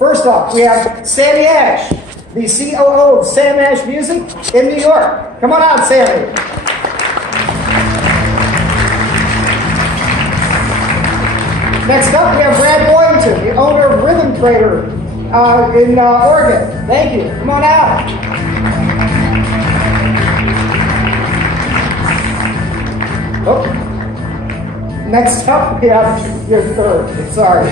First off, we have Sammy Ash, the COO of Sam Ash Music in New York. Come on out, Sammy. Next up, we have Brad Boynton, the owner of Rhythm Trader in Oregon. Thank you. Come on out. Oh. Next up, we have your third. Sorry.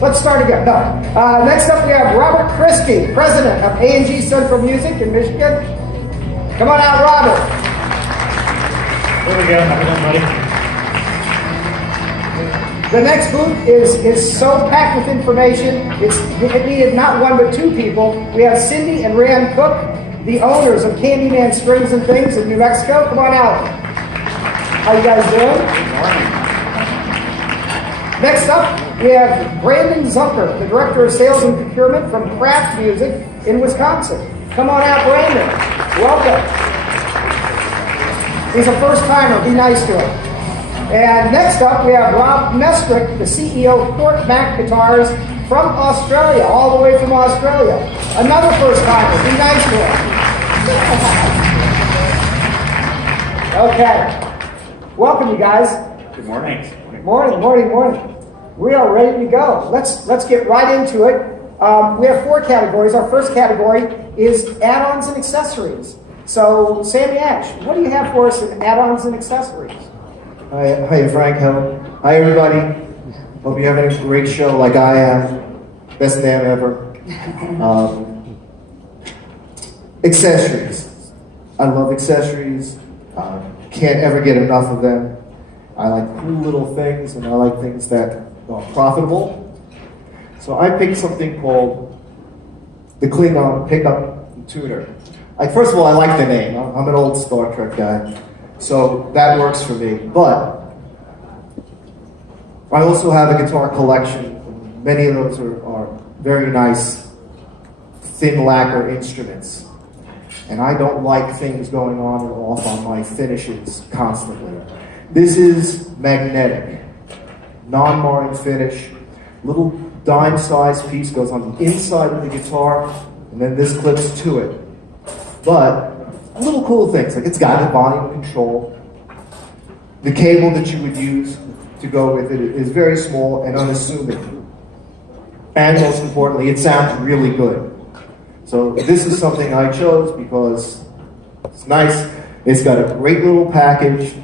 Let's start again. No. Next up, we have Robert Christie, president of A&G Central Music in Michigan. Come on out, Robert. There we go. Have a good buddy. The next booth is so packed with information. It needed not one but two people. We have Cindy and Rand Cook, the owners of Candyman Strings and Things in New Mexico. Come on out. How you guys doing? Good morning. Next up, we have Brandon Zunker, the director of sales and procurement from Kraft Music in Wisconsin. Come on out, Brandon. Welcome. He's a first timer. Be nice to him. And next up, we have Rob Mestrick, the CEO of Port Mac Guitars from Australia, all the way from Australia. Another first-timer. Be nice to him. Okay. Welcome, you guys. Good morning. Morning. We are ready to go. Let's get right into it. We have four categories. Our first category is add-ons and accessories. So, Sammy Ash, what do you have for us in add-ons and accessories? Hi, Frank. Hi, everybody. Hope you're having a great show like I am. Best NAMM ever. Accessories. I love accessories. Can't ever get enough of them. I like cool little things, and I like things that are profitable. So I picked something called the Klingon Pickup Tuner. First of all, I like the name. I'm an old Star Trek guy. So that works for me. But I also have a guitar collection. Many of those are very nice, thin lacquer instruments. And I don't like things going on and off on my finishes constantly. This is magnetic, non-marring finish. Little dime-sized piece goes on the inside of the guitar, and then this clips to it. But little cool things, like it's got a volume control. The cable that you would use to go with it is very small and unassuming. And most importantly, it sounds really good. So this is something I chose because it's nice. It's got a great little package.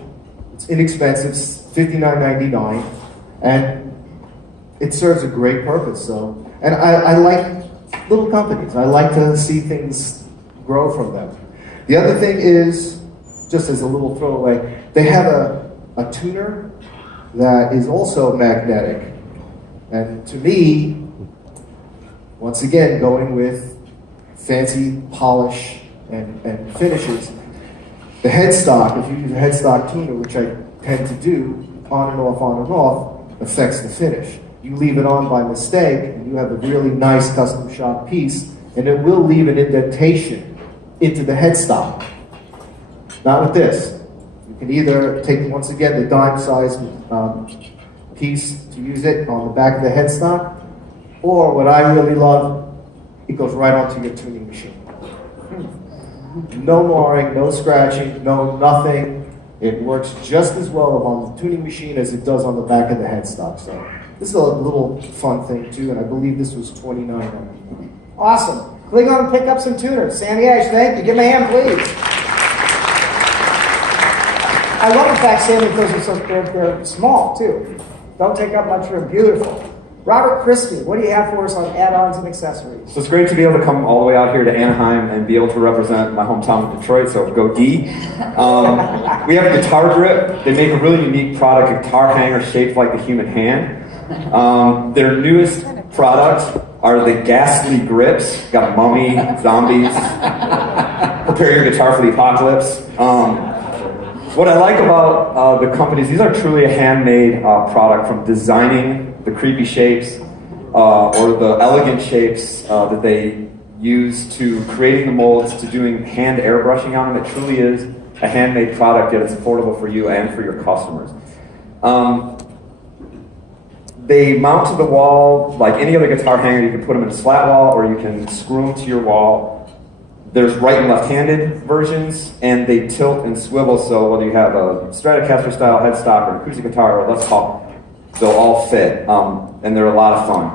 It's inexpensive, $59.99, and it serves a great purpose. So, and I like little companies. I like to see things grow from them. The other thing is, just as a little throwaway, they have a tuner that is also magnetic. And to me, once again, going with fancy polish and finishes, the headstock, if you use a headstock tuner, which I tend to do, on and off, affects the finish. You leave it on by mistake, and you have a really nice custom shop piece, and it will leave an indentation into the headstock. Not with this. You can either take, once again, the dime-sized piece to use it on the back of the headstock, or what I really love, it goes right onto your tuning machine. No marring, no scratching, no nothing. It works just as well on the tuning machine as it does on the back of the headstock. So this is a little fun thing too, and I believe this was $29.99. Awesome. Klingon Pickups and Tuners. Sammy Ash, thank you. Give me a hand, please. I love the fact, Sammy, because they're small too. Don't take up much room. Beautiful. Robert Christie, what do you have for us on add-ons and accessories? So it's great to be able to come all the way out here to Anaheim and be able to represent my hometown of Detroit, so go D. We have a guitar grip. They make a really unique product, a guitar hanger shaped like the human hand. Their newest products are the ghastly grips. Got mummy, zombies. Prepare your guitar for the apocalypse. What I like about the companies, these are truly a handmade product, from designing the creepy shapes or the elegant shapes that they use, to creating the molds, to doing hand airbrushing on them. It truly is a handmade product, yet it's affordable for you and for your customers. They mount to the wall like any other guitar hanger. You can put them in a slat wall or you can screw them to your wall. There's right and left-handed versions, and they tilt and swivel, so whether you have a Stratocaster style headstock or an acoustic guitar or Les Paul, they'll all fit, and they're a lot of fun.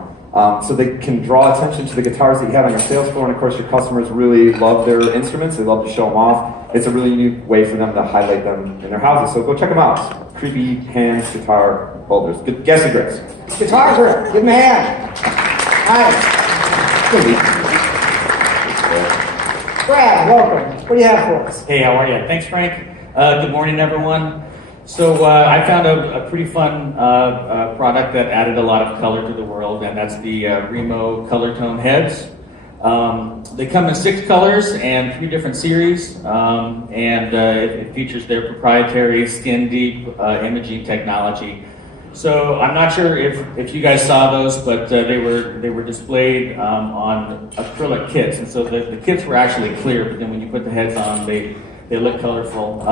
So they can draw attention to the guitars that you have on your sales floor, and of course your customers really love their instruments. They love to show them off. It's a really unique way for them to highlight them in their houses, so go check them out. Creepy Hands Guitar Holders. Good guess and grits. Guitar grip. Give him a hand. Nice. Brad, welcome. What do you have for us? Hey, how are you? Thanks, Frank. Good morning, everyone. So I found a pretty fun product that added a lot of color to the world, and that's the Remo Color Tone heads. They come in 6 colors and 3 different series, and it features their proprietary skin deep imaging technology. So I'm not sure if you guys saw those, but they were displayed on acrylic kits, and so the kits were actually clear, but then when you put the heads on, they look colorful.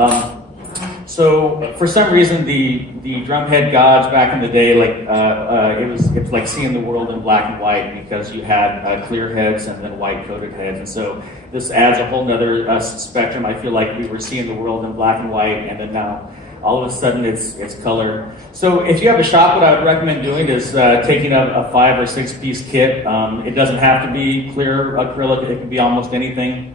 So for some reason, the drumhead gods back in the day, it's like seeing the world in black and white, because you had clear heads and then white coated heads, and so this adds a whole nother spectrum. I feel like we were seeing the world in black and white, and then now all of a sudden it's color. So if you have a shop, what I would recommend doing is taking a 5 or 6 piece kit. It doesn't have to be clear acrylic; it can be almost anything.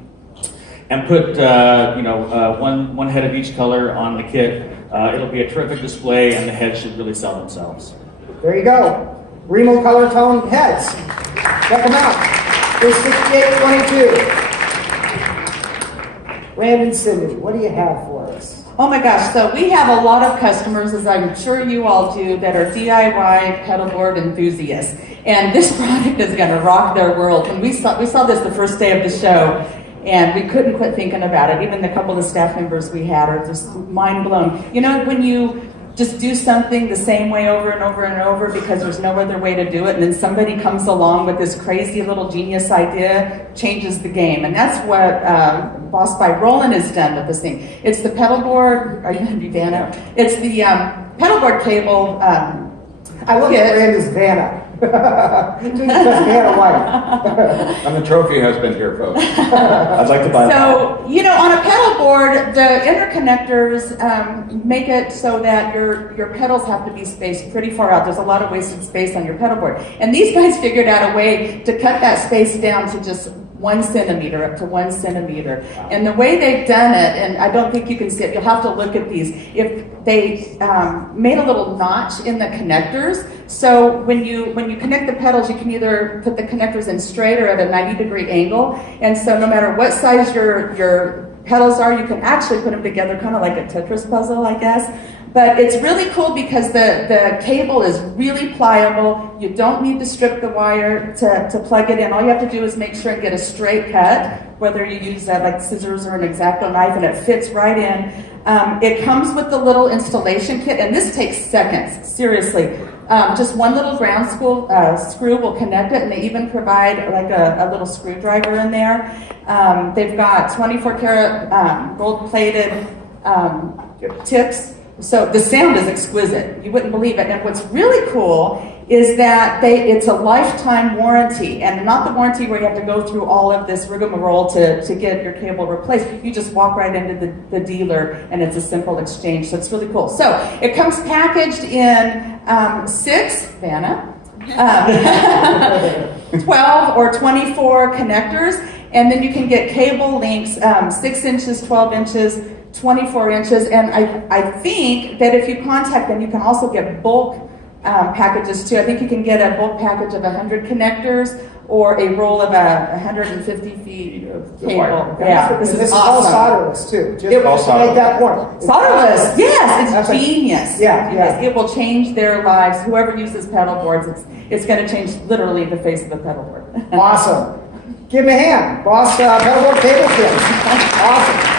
And put one head of each color on the kit. It'll be a terrific display, and the heads should really sell themselves. There you go. Remo Color Tone heads. Check them out. They're 6822. Brandon, Cindy, what do you have for us? Oh my gosh, so we have a lot of customers, as I'm sure you all do, that are DIY pedal board enthusiasts. And this product is going to rock their world. And we saw this the first day of the show, and we couldn't quit thinking about it. Even the couple of staff members we had are just mind blown. You know, when you just do something the same way over and over and over because there's no other way to do it, and then somebody comes along with this crazy little genius idea, changes the game. And that's what Boss by Roland has done with this thing. It's the pedal board. Are you going to be Vanna? It's the pedal board cable. I look at Brandon's Vanna. Just Vanna White. I'm the trophy husband here, folks. I'd like to buy So, you know, on a pedal board, the interconnectors make it so that your pedals have to be spaced pretty far out. There's a lot of wasted space on your pedal board. And these guys figured out a way to cut that space down to just 1 centimeter, up to 1 centimeter. And the way they've done it, and I don't think you can see it, you'll have to look at these. If they made a little notch in the connectors, so when you connect the pedals, you can either put the connectors in straight or at a 90-degree angle. And so no matter what size your pedals are, you can actually put them together kind of like a Tetris puzzle, I guess. But it's really cool because the cable is really pliable. You don't need to strip the wire to plug it in. All you have to do is make sure and get a straight cut, whether you use like scissors or an X-Acto knife, and it fits right in. It comes with the little installation kit, and this takes seconds, seriously. Just one little ground screw will connect it, and they even provide like a little screwdriver in there. They've got 24 karat gold-plated tips. So the sound is exquisite. You wouldn't believe it. And what's really cool is that it's a lifetime warranty, and not the warranty where you have to go through all of this rigmarole to get your cable replaced. You just walk right into the dealer, and it's a simple exchange. So it's really cool. So it comes packaged in 6, Vanna, 12 or 24 connectors, and then you can get cable links, 6 inches, 12 inches, 24 inches, and I think that if you contact them, you can also get bulk packages too. I think you can get a bulk package of 100 connectors or a roll of 150 feet of cable. Yeah, this is awesome. all solderless too. Just to make that point. Solderless, yes, it's genius. Yeah. It will change their lives. Whoever uses pedal boards, it's going to change literally the face of the pedal board. Awesome. Give him a hand. Boss pedal board cable kit. Awesome.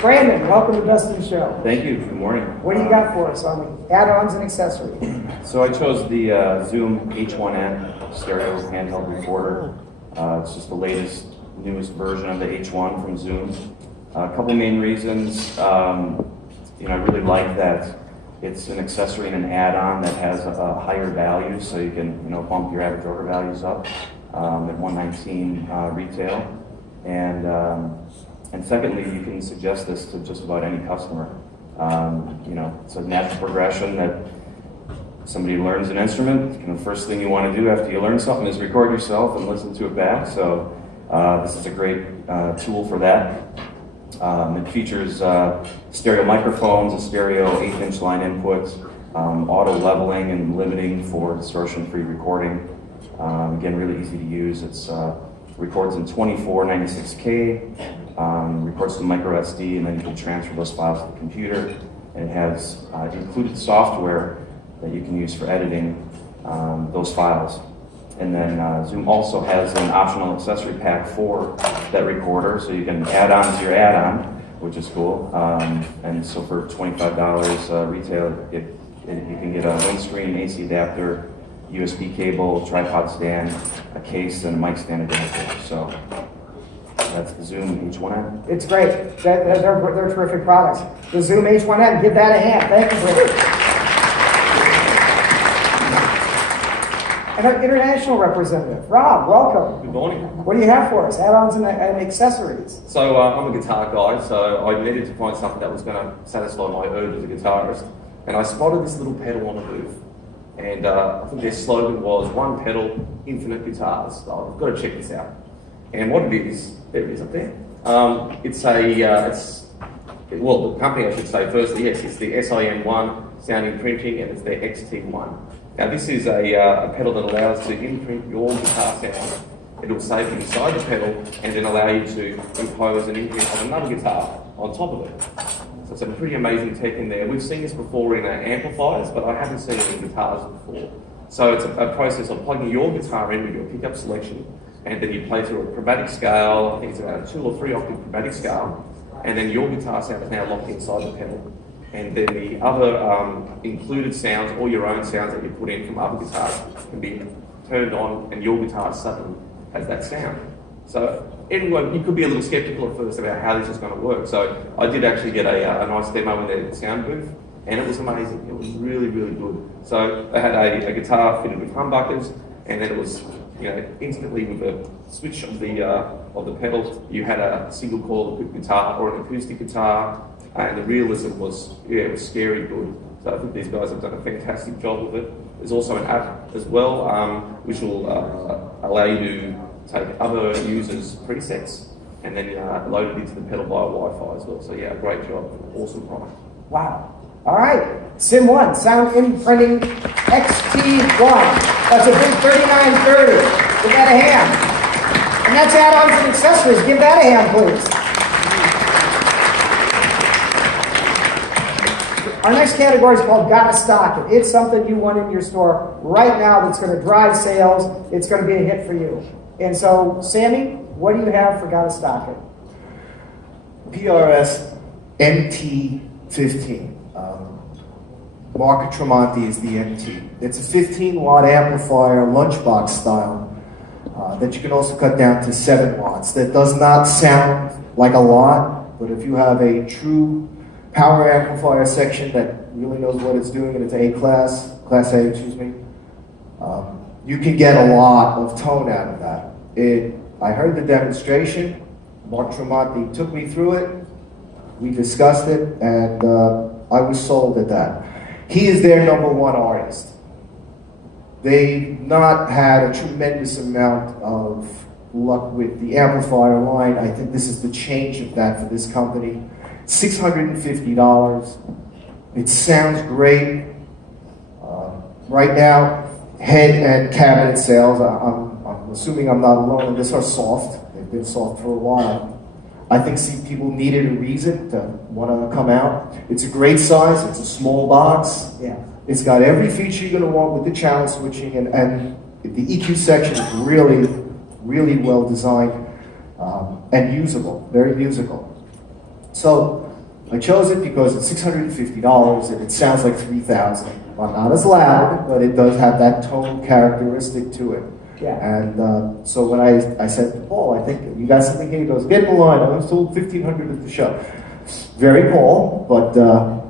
Brandon, welcome to Best in Show. Thank you. Good morning. What do you got for us on the add-ons and accessories? So I chose the Zoom H1N stereo handheld recorder. It's just the latest, newest version of the H1 from Zoom. A couple main reasons. I really like that It's an accessory and an add-on that has a higher value, so you can bump your average order values up at $119 retail. And secondly, you can suggest this to just about any customer. It's a natural progression that somebody learns an instrument. The first thing you want to do after you learn something is record yourself and listen to it back. So this is a great tool for that. It features stereo microphones, a stereo 8-inch line input, auto leveling and limiting for distortion-free recording. Again, really easy to use. It records in 2496K, records to micro SD, and then you can transfer those files to the computer. And it has included software that you can use for editing those files. And then Zoom also has an optional accessory pack for that recorder, so you can add on to your add-on, which is cool. And so for $25 retail, you can get a windscreen, AC adapter, USB cable, tripod stand, a case, and a mic stand adapter. So that's the Zoom H1N. It's great. They're terrific products. The Zoom H1N, give that a hand. Thank you, Brady. And our international representative, Rob, welcome. Good morning. What do you have for us? Add-ons and accessories. So I'm a guitar guy, so I needed to find something that was going to satisfy my urge as a guitarist. And I spotted this little pedal on a booth. And I think their slogan was, one pedal, infinite guitars. So I've got to check this out. And what it is, there it is up there. The company I should say firstly, yes, it's the SIM1 sounding printing, and it's their XT1. Now this is a pedal that allows to imprint your guitar sound. It will save it inside the pedal and then allow you to impose an imprint of another guitar on top of it. So it's a pretty amazing tech in there. We've seen this before in amplifiers, but I haven't seen it in guitars before. So it's a process of plugging your guitar in with your pickup selection, and then you play through a chromatic scale. I think it's about a 2 or 3 octave chromatic scale, and then your guitar sound is now locked inside the pedal. And then the other included sounds, or your own sounds that you put in from other guitars, can be turned on, and your guitar suddenly has that sound. So everyone, you could be a little skeptical at first about how this is going to work. So I did actually get a nice demo in their sound booth, and it was amazing. It was really, really good. So they had a guitar fitted with humbuckers, and then it was, instantly with a switch of the pedal, you had a single coil equipped guitar or an acoustic guitar. And the realism was, it was scary good. So I think these guys have done a fantastic job with it. There's also an app as well, which will allow you to take other users' presets and then load it into the pedal via Wi-Fi as well. So yeah, great job. Awesome product. Wow. All right. SIM1, sound imprinting XT1. That's a big 3930. Give that a hand. And that's add-ons and accessories. Give that a hand, please. Our next category is called Gotta Stock It. It's something you want in your store right now that's going to drive sales. It's going to be a hit for you. And so, Sammy, what do you have for Gotta Stock It? PRS MT15. Marco Tremonti is the MT. It's a 15-watt amplifier, lunchbox style, that you can also cut down to 7 watts. That does not sound like a lot, but if you have a true power amplifier section that really knows what it's doing, and it's Class A, excuse me, you can get a lot of tone out of that. I heard the demonstration. Mark Tremonti took me through it. We discussed it, and I was sold at that. He is their #1 artist. They've not had a tremendous amount of luck with the amplifier line. I think this is the change of that for this company. $650. It sounds great. Right now, head and cabinet sales, I'm assuming I'm not alone in this, are soft. They've been soft for a while. I think people needed a reason to want to come out. It's a great size. It's a small box. Yeah. It's got every feature you're going to want with the channel switching, and the EQ section is really, really well designed and usable, very musical. So I chose it because it's $650 and it sounds like $3,000. Well, not as loud, but it does have that tone characteristic to it. Yeah. And so when I said to Paul, I think you got something here, he goes, get in the line. I was told $1,500 at the show. Very Paul, but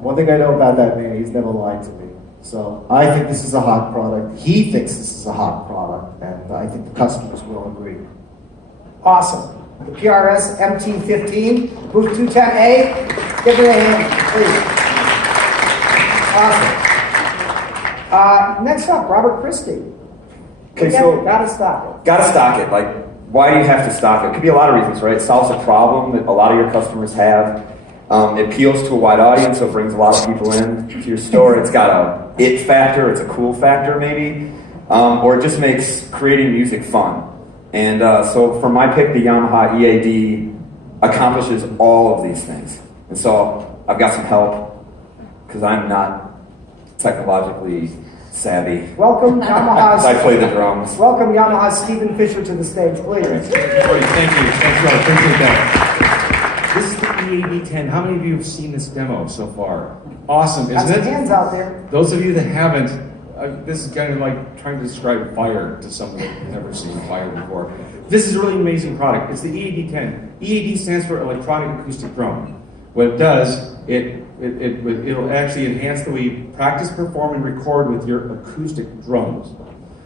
one thing I know about that man, he's never lied to me. So I think this is a hot product. He thinks this is a hot product, and I think the customers will agree. Awesome. The PRS MT15, booth 210A. Give it a hand, please. Awesome. Next up, Robert Christie. Okay, Again, so gotta stop it. gotta stock it. Like, why do you have to stock it? It could be a lot of reasons, right? It solves a problem that a lot of your customers have. It appeals to a wide audience, so it brings a lot of people in to your store. It's got a it factor, it's a cool factor maybe, or it just makes creating music fun. And so for my pick, the Yamaha EAD accomplishes all of these things. And so I've got some help because I'm not technologically savvy. Welcome Yamaha's. I play the drums. Welcome Yamaha's Stephen Fisher to the stage, please. Great, thank you. Thanks, I appreciate that. This is the EAD10. How many of you have seen this demo so far? Awesome, Got isn't some it? hands out there. Those of you that haven't, this is kind of like trying to describe fire to someone who's never seen fire before. This is a really amazing product. It's the EAD10. EAD stands for Electronic Acoustic Drum. What it does, it'll actually enhance the way you practice, perform, and record with your acoustic drums.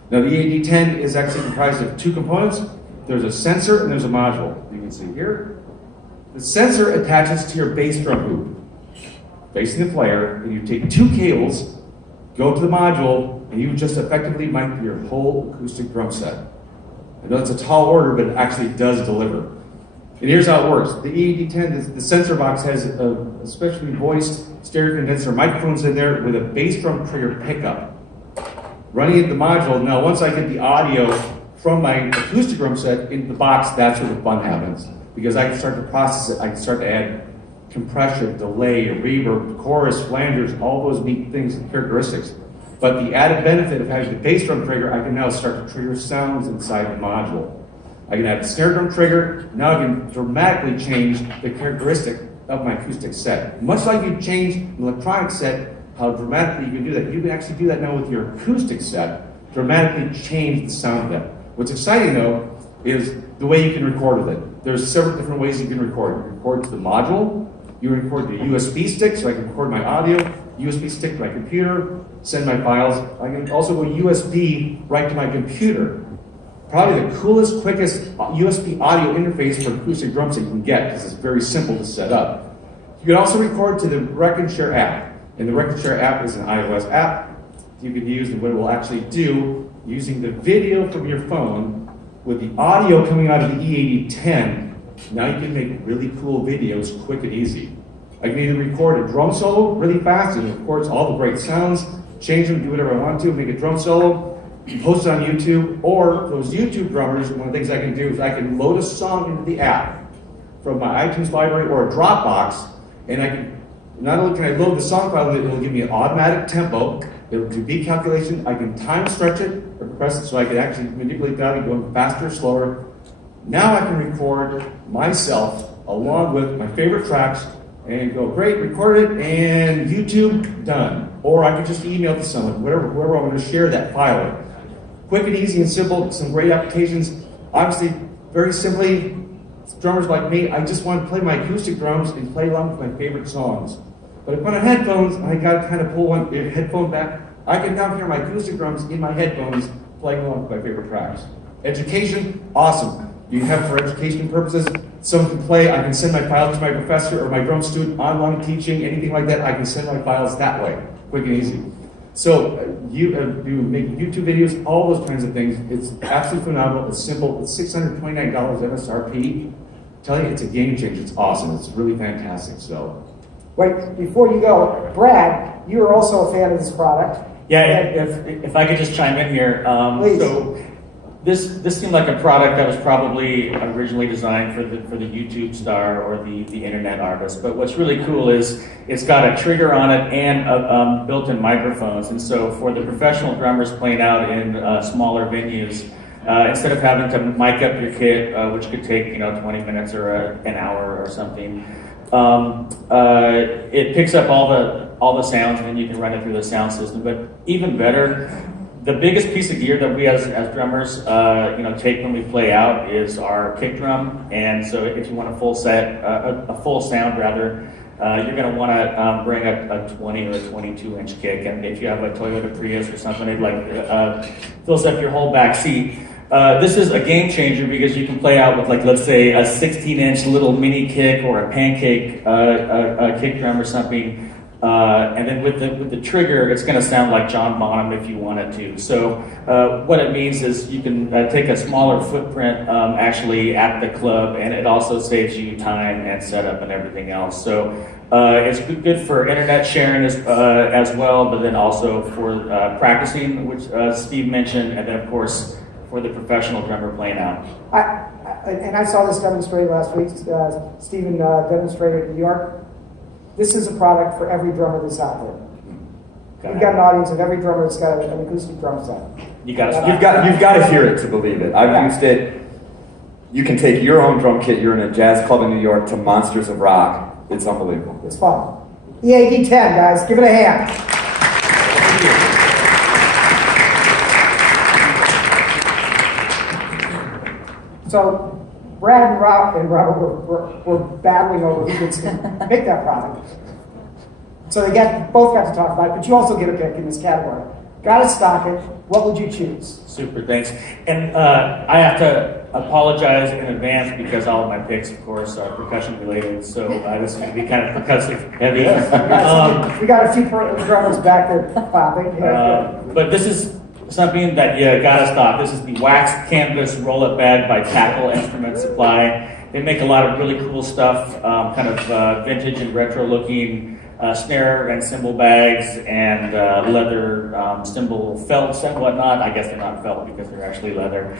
Now the EAD10 is actually comprised of two components. There's a sensor and there's a module. You can see here. The sensor attaches to your bass drum loop, facing the player, and you take two cables, go to the module, and you just effectively mic your whole acoustic drum set. I know it's a tall order, but it actually does deliver. And here's how it works. The EAD10, the sensor box has a specially voiced stereo condenser microphones in there with a bass drum trigger pickup. Running into the module, now once I get the audio from my acoustic drum set into the box, that's where the fun happens. Because I can start to process it, I can start to add compression, delay, reverb, chorus, flangers, all those neat things and characteristics. But the added benefit of having the bass drum trigger, I can now start to trigger sounds inside the module. I can add a snare drum trigger, now I can dramatically change the characteristic of my acoustic set. Much like you change an electronic set, how dramatically you can do that. You can actually do that now with your acoustic set, dramatically change the sound of it. What's exciting though, is the way you can record with it. There's several different ways you can record. You can record to the module, you record to a USB stick, so I can record my audio, USB stick to my computer, send my files. I can also go USB right to my computer. Probably the coolest, quickest USB audio interface for acoustic drums that you can get, because it's very simple to set up. You can also record to the Rec and Share app. And the Rec and Share app is an iOS app you can use, and what it will actually do, using the video from your phone, with the audio coming out of the EAD10, now you can make really cool videos quick and easy. I can either record a drum solo really fast, and it records all the great sounds, change them, do whatever I want to, make a drum solo, post it on YouTube, or those YouTube drummers, one of the things I can do is I can load a song into the app from my iTunes library or a Dropbox, and I can, not only can I load the song file, it'll give me an automatic tempo, it'll do beat calculation, I can time stretch it, or compress it so I can actually manipulate that and go faster, slower. Now I can record myself along with my favorite tracks and go, great, record it, and YouTube, done. Or I could just email to someone, whoever I'm going to share that file with. Quick and easy and simple, some great applications. Obviously, very simply, drummers like me, I just want to play my acoustic drums and play along with my favorite songs. But if I'm on headphones, I got to kind of pull one headphone back. I can now hear my acoustic drums in my headphones playing along with my favorite tracks. Education, awesome. You can have it for education purposes. Someone can play, I can send my files to my professor or my drum student, online teaching, anything like that. I can send my files that way, quick and easy. So you make YouTube videos, all those kinds of things. It's absolutely phenomenal. It's simple. It's $629 MSRP. I'm telling you, it's a game changer. It's awesome. It's really fantastic. So, Wait, before you go, Brad, you are also a fan of this product. Yeah, if I could just chime in here. Please. So this seemed like a product that was probably originally designed for the YouTube star or the internet artist. But what's really cool is it's got a trigger on it and built-in microphones. And so for the professional drummers playing out in smaller venues, instead of having to mic up your kit, which could take 20 minutes or an hour or something, it picks up all the sounds, and then you can run it through the sound system. But even better, the biggest piece of gear that we as drummers take when we play out is our kick drum. And so if you want a full set, a full sound rather, you're going to want to bring a 20 or a 22-inch kick, and if you have a Toyota Prius or something, it fills up your whole back seat. This is a game changer because you can play out with, like, let's say a 16-inch little mini kick or a pancake kick drum or something. And then with the trigger, it's going to sound like John Bonham if you wanted to. So what it means is you can take a smaller footprint actually at the club, and it also saves you time and setup and everything else. So it's good for internet sharing as well, but then also for practicing, which Steve mentioned, and then of course for the professional drummer playing out. I saw this demonstrated last week. Stephen demonstrated in New York. This is a product for every drummer that's out there. We've got an audience of every drummer that's got an acoustic drum set. You've got to hear it to believe it. I've used it. You can take your own drum kit. You're in a jazz club in New York to Monsters of Rock. It's unbelievable. It's fun. EAD 10, guys, give it a hand. So Brad and Robert were battling over who gets to pick that product. So they both got to talk about it, but you also get a pick in this category. Got to stock it. What would you choose? Super, thanks. And I have to apologize in advance because all of my picks, of course, are percussion related. So this is going to be kind of percussive heavy. We got a few drummers back there clapping. But this is something that you gotta stop. This is the wax canvas roll-up bag by Tackle Instrument Supply. They make a lot of really cool stuff, kind of vintage and retro-looking snare and cymbal bags and leather cymbal felts and whatnot. I guess they're not felt because they're actually leather.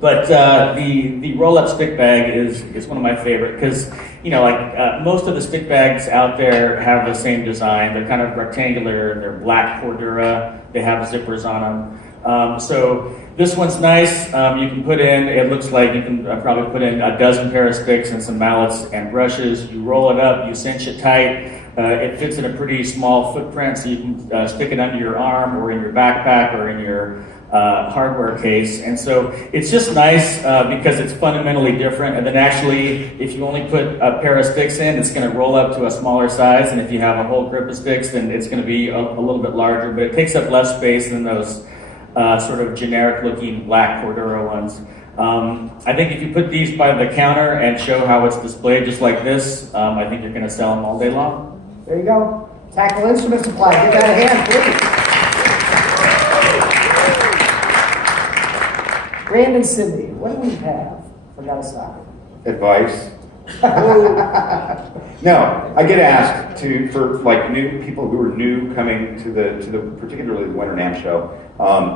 But the roll-up stick bag is one of my favorite because, you know, like most of the stick bags out there have the same design. They're kind of rectangular. They're black Cordura. They have zippers on them. So this one's nice. You can put in, it looks like you can probably put in a dozen pair of sticks and some mallets and brushes. You roll it up, you cinch it tight. It fits in a pretty small footprint, so you can stick it under your arm or in your backpack or in your hardware case. And so it's just nice because it's fundamentally different. And then actually, if you only put a pair of sticks in, it's going to roll up to a smaller size. And if you have a whole grip of sticks, then it's going to be a little bit larger. But it takes up less space than those sort of generic looking black Cordura ones. I think if you put these by the counter and show how it's displayed just like this, I think you're going to sell them all day long. There you go. Tackle Instrument Supply. Give that a hand, please. Brandon, Cindy, what do we have for Nagasaki? Advice? No, I get asked for like new people who are new coming to the particularly the Winter NAMM show.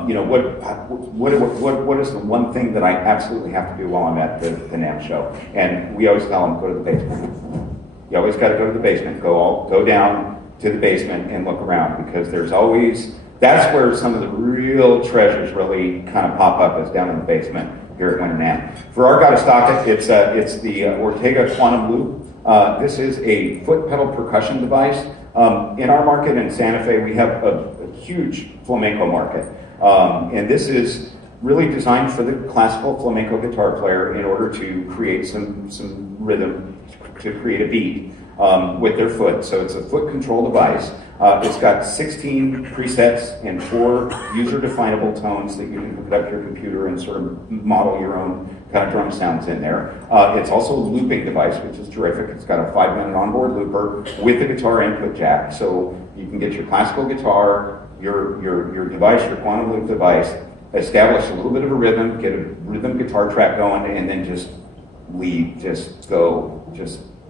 You know, what is the one thing that I absolutely have to do while I'm at the NAMM show? And we always tell them, go to the basement. You always got to go to the basement. Go down to the basement and look around because there's always. That's where some of the real treasures really kind of pop up, is down in the basement here at Winter NAMM. For our guy to stock it, it's the Ortega Quantum Loop. This is a foot pedal percussion device. In our market in Santa Fe, we have a huge flamenco market. And this is really designed for the classical flamenco guitar player in order to create some rhythm, to create a beat with their foot. So it's a foot control device. It's got 16 presets and 4 user-definable tones that you can hook up to your computer and sort of model your own kind of drum sounds in there. It's also a looping device, which is terrific. It's got a 5-minute onboard looper with a guitar input jack. So you can get your classical guitar, your device, your quantum loop device, establish a little bit of a rhythm, get a rhythm guitar track going, and then just go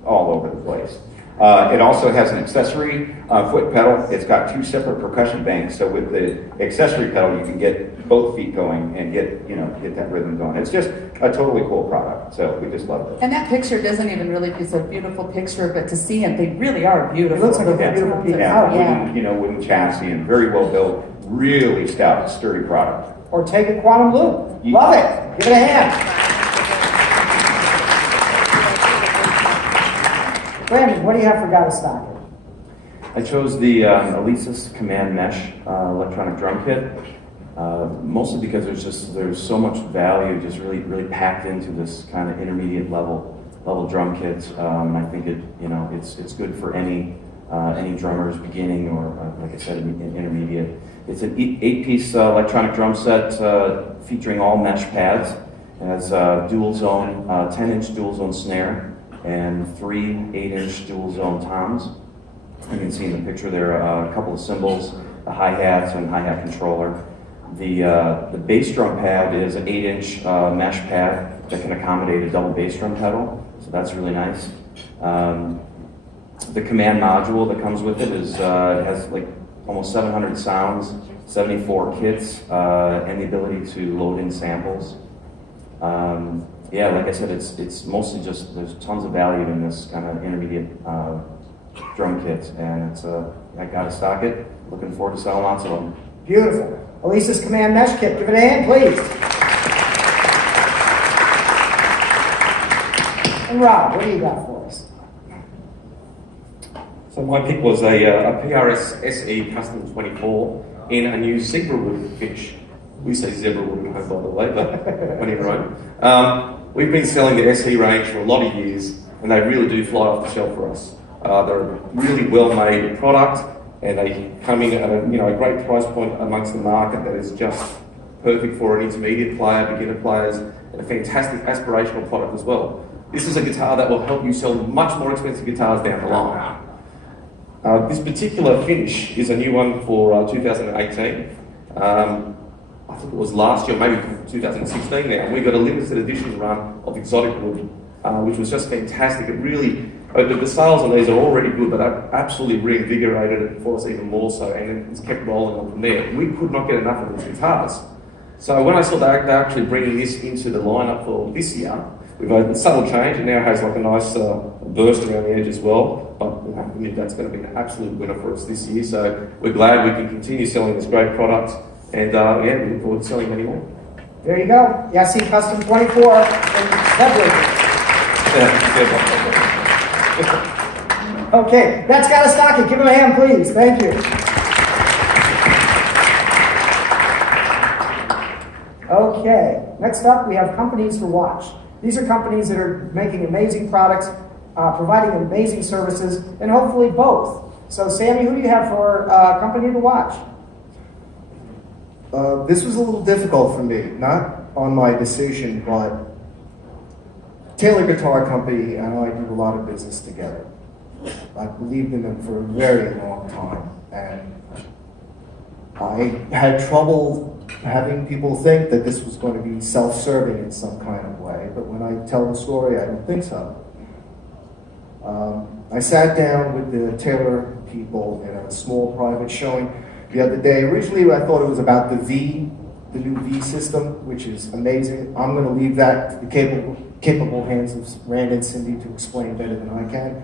all over the place. It also has an accessory foot pedal. It's got 2 separate percussion banks, so with the accessory pedal, you can get both feet going and get that rhythm going. It's just a totally cool product, so we just love it. And that picture doesn't even really, it's a beautiful picture, but to see them, they really are beautiful. It looks like a beautiful piece. Yeah, wooden chassis and very well built, really stout, sturdy product. Ortega Quantum Loop. Love it. Give it a hand. Brandon, what do you have for Gotta Stock It? I chose the Alesis Command Mesh electronic drum kit, mostly because there's so much value just really packed into this kind of intermediate level level drum kit. I think it's good for any drummers beginning or like I said, intermediate. It's an 8-piece electronic drum set featuring all mesh pads. It has dual zone, 10-inch dual zone snare and 3 8-inch dual zone toms. You can see in the picture there a couple of cymbals, the hi-hats and hi-hat controller. The bass drum pad is an 8-inch mesh pad that can accommodate a double bass drum pedal, so that's really nice. The command module that comes with it is it has like almost 700 sounds, 74 kits, and the ability to load in samples. Yeah, like I said, it's mostly just there's tons of value in this kind of intermediate drum kit, and it's I gotta stock it. Looking forward to selling lots of them. Beautiful. Elisa's Command Mesh Kit. Give it a hand, please. And Rob, what do you got for us? So my pick was a PRS SE Custom 24 in a new zebra wood finish. We say zebra wood at home, by the way, but when you're right. We've been selling the SE range for a lot of years, and they really do fly off the shelf for us. They're a really well-made product, and they come in at a great price point amongst the market that is just perfect for an intermediate player, beginner players, and a fantastic aspirational product as well. This is a guitar that will help you sell much more expensive guitars down the line. This particular finish is a new one for 2018. I think it was last year, maybe 2016 now. We got a limited edition run of exotic wood, which was just fantastic. It really, the sales on these are already good, but that absolutely reinvigorated it for us even more so, and it's kept rolling on from there. We could not get enough of these guitars. So when I saw they're actually bringing this into the lineup for this year, we've had a subtle change. It now has like a nice burst around the edge as well, but we knew that's going to be an absolute winner for us this year. So we're glad we can continue selling this great product, and we look forward to selling many more. There you go. Yassi Custom 24 in February. Okay, that's got to stock it. Give him a hand, please. Thank you. Okay, next up we have companies to watch. These are companies that are making amazing products, providing amazing services, and hopefully both. So Sammy, who do you have for company to watch? This was a little difficult for me, not on my decision, but Taylor Guitar Company and I do a lot of business together. I've believed in them for a very long time, and I had trouble having people think that this was going to be self-serving in some kind of way, but when I tell the story, I don't think so. I sat down with the Taylor people in a small private showing the other day. Originally, I thought it was about the new V system, which is amazing. I'm going to leave that to the capable hands of Rand and Cindy to explain better than I can,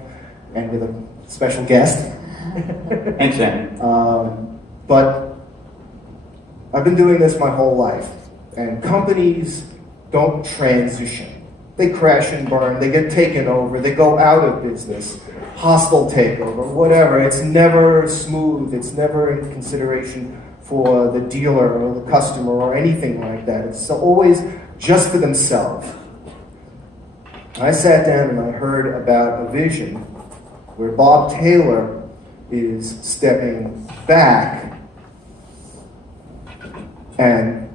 and with a special guest. And Sam. But I've been doing this my whole life, and companies don't transition. They crash and burn, they get taken over, they go out of business, hostile takeover, whatever. It's never smooth, it's never in consideration for the dealer or the customer or anything like that. It's always just for themselves. I sat down and I heard about a vision where Bob Taylor is stepping back and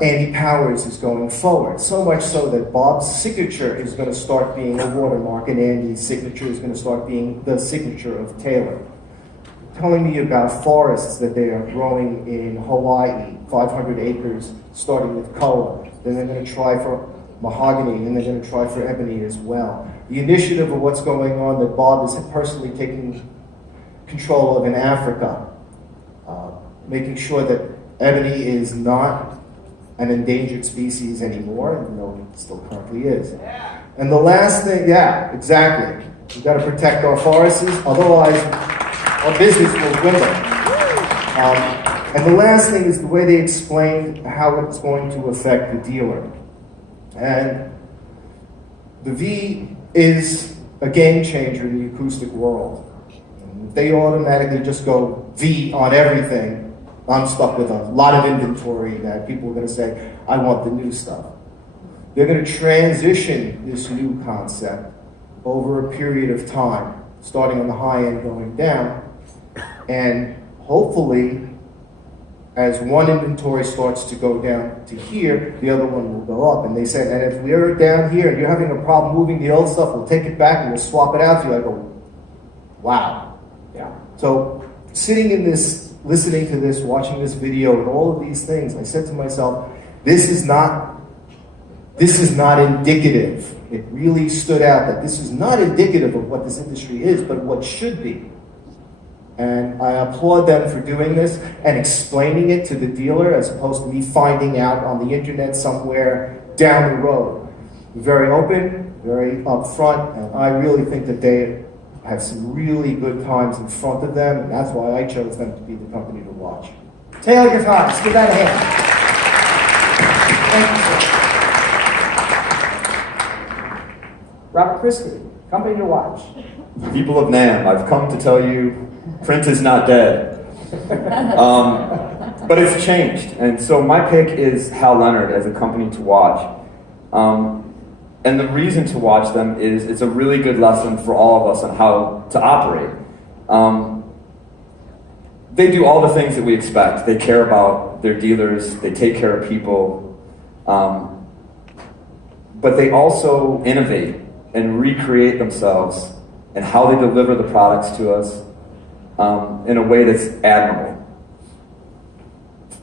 Andy Powers is going forward. So much so that Bob's signature is going to start being a watermark and Andy's signature is going to start being the signature of Taylor. Telling me about forests that they are growing in Hawaii, 500 acres, starting with koa. Then they're going to try for mahogany, and they're going to try for ebony as well. The initiative of what's going on that Bob is personally taking control of in Africa, making sure that ebony is not an endangered species anymore, even though it still currently is. Yeah. And the last thing, yeah, exactly. We've got to protect our forests, otherwise our business will dwindle. And the last thing is the way they explain how it's going to affect the dealer. And the V is a game changer in the acoustic world. And if they automatically just go V on everything, I'm stuck with a lot of inventory that people are going to say, I want the new stuff. They're going to transition this new concept over a period of time, starting on the high end, going down, and hopefully, as one inventory starts to go down to here, the other one will go up. And they said, and if we're down here and you're having a problem moving the old stuff, we'll take it back and we'll swap it out to you. I go, wow. Yeah. So sitting in this, listening to this, watching this video and all of these things, I said to myself, this is not indicative. It really stood out that this is not indicative of what this industry is, but what should be. And I applaud them for doing this and explaining it to the dealer as opposed to me finding out on the internet somewhere down the road. Very open, very upfront, and I really think that they have some really good times in front of them, and that's why I chose them to be the company to watch. Taylor Guitars, give that a hand. Thank you, sir. Robert Christie, company to watch. People of NAMM, I've come to tell you, print is not dead. But it's changed. And so my pick is Hal Leonard as a company to watch. And the reason to watch them is it's a really good lesson for all of us on how to operate. They do all the things that we expect. They care about their dealers. They take care of people. But they also innovate and recreate themselves and how they deliver the products to us in a way that's admirable.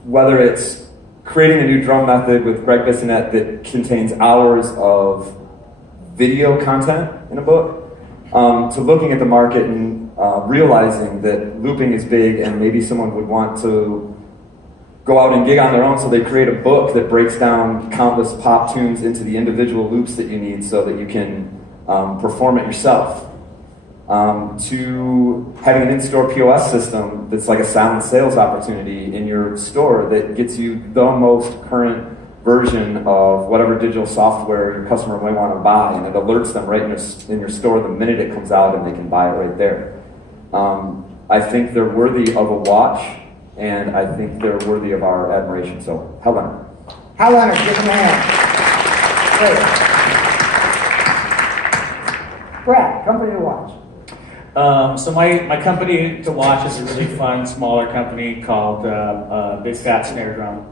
Whether it's creating a new drum method with Greg Bissonette that contains hours of video content in a book, to looking at the market and realizing that looping is big and maybe someone would want to go out and gig on their own, so they create a book that breaks down countless pop tunes into the individual loops that you need so that you can perform it yourself. To having an in-store POS system that's like a silent sales opportunity in your store that gets you the most current version of whatever digital software your customer might want to buy, and it alerts them right in your store the minute it comes out, and they can buy it right there. I think they're worthy of a watch, and I think they're worthy of our admiration. So, Hal Leonard. Hal Leonard, give him a hand. Great. Brad, company to watch. So my company to watch is a really fun, smaller company called Big Fat Snare Drum.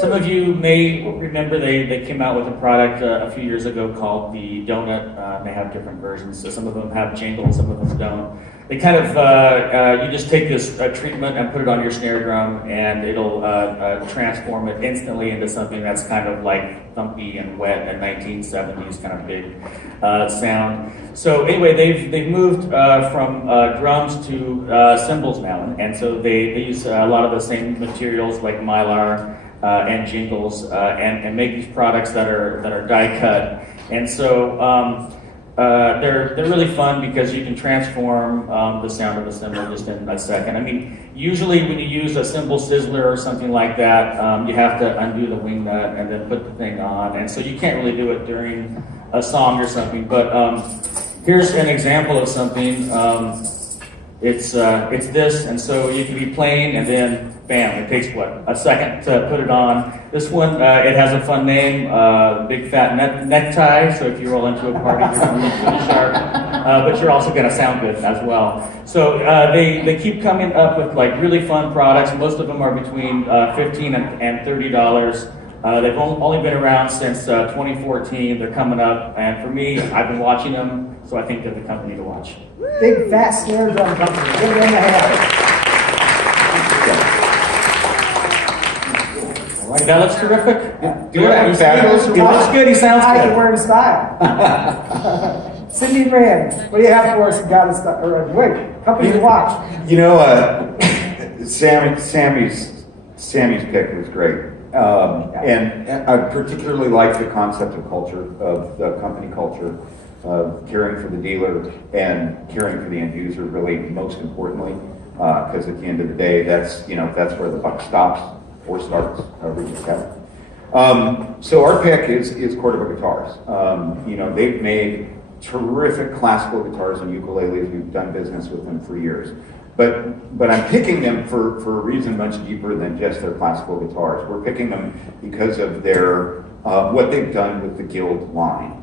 Some of you may remember they came out with a product a few years ago called the Donut. They have different versions, so some of them have jingles, some of them don't. They kind of, you just take this treatment and put it on your snare drum, and it'll transform it instantly into something that's kind of like thumpy and wet and 1970s kind of big sound. So anyway, they've moved from drums to cymbals now, and so they use a lot of the same materials like Mylar and jingles, and make these products that are die cut, and so. They're really fun because you can transform the sound of the cymbal just in a second. I mean, usually when you use a cymbal sizzler or something like that, you have to undo the wing nut and then put the thing on, and so you can't really do it during a song or something. But here's an example of something. It's this, and so you can be playing, and then bam, it takes a second to put it on. This one, it has a fun name, Big Fat Necktie, so if you roll into a party, you're going to look really sharp, but you're also going to sound good as well. So they keep coming up with like really fun products. Most of them are between $15 and $30. They've only been around since 2014. They're coming up, and for me, I've been watching them, so I think they're the company to watch. Big Fat Snare Drum Company, give them a hand. That looks terrific. Do it. He looks good. He sounds I can good. wear him style. Cindy Rand, what do you have for us? Wait, company to watch. You know, Sammy's pick was great. And I particularly like the concept of culture, of the company culture, of caring for the dealer and caring for the end user, really most importantly, because at the end of the day, that's where the buck stops or starts, however you count. So our pick is Cordoba Guitars. They've made terrific classical guitars and ukuleles. We've done business with them for years. But I'm picking them for a reason much deeper than just their classical guitars. We're picking them because of their what they've done with the Guild line.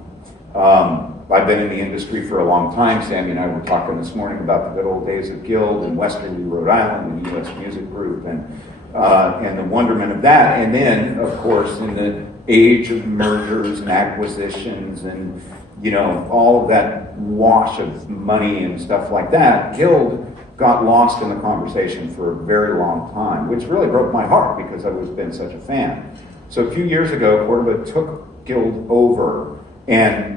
I've been in the industry for a long time. Sammy and I were talking this morning about the good old days of Guild and Westerly, Rhode Island, and the U.S. Music Group, and the wonderment of that. And then, of course, in the age of mergers and acquisitions and, you know, all of that wash of money and stuff like that, Guild got lost in the conversation for a very long time, which really broke my heart because I've always been such a fan. So a few years ago, Cordova took Guild over and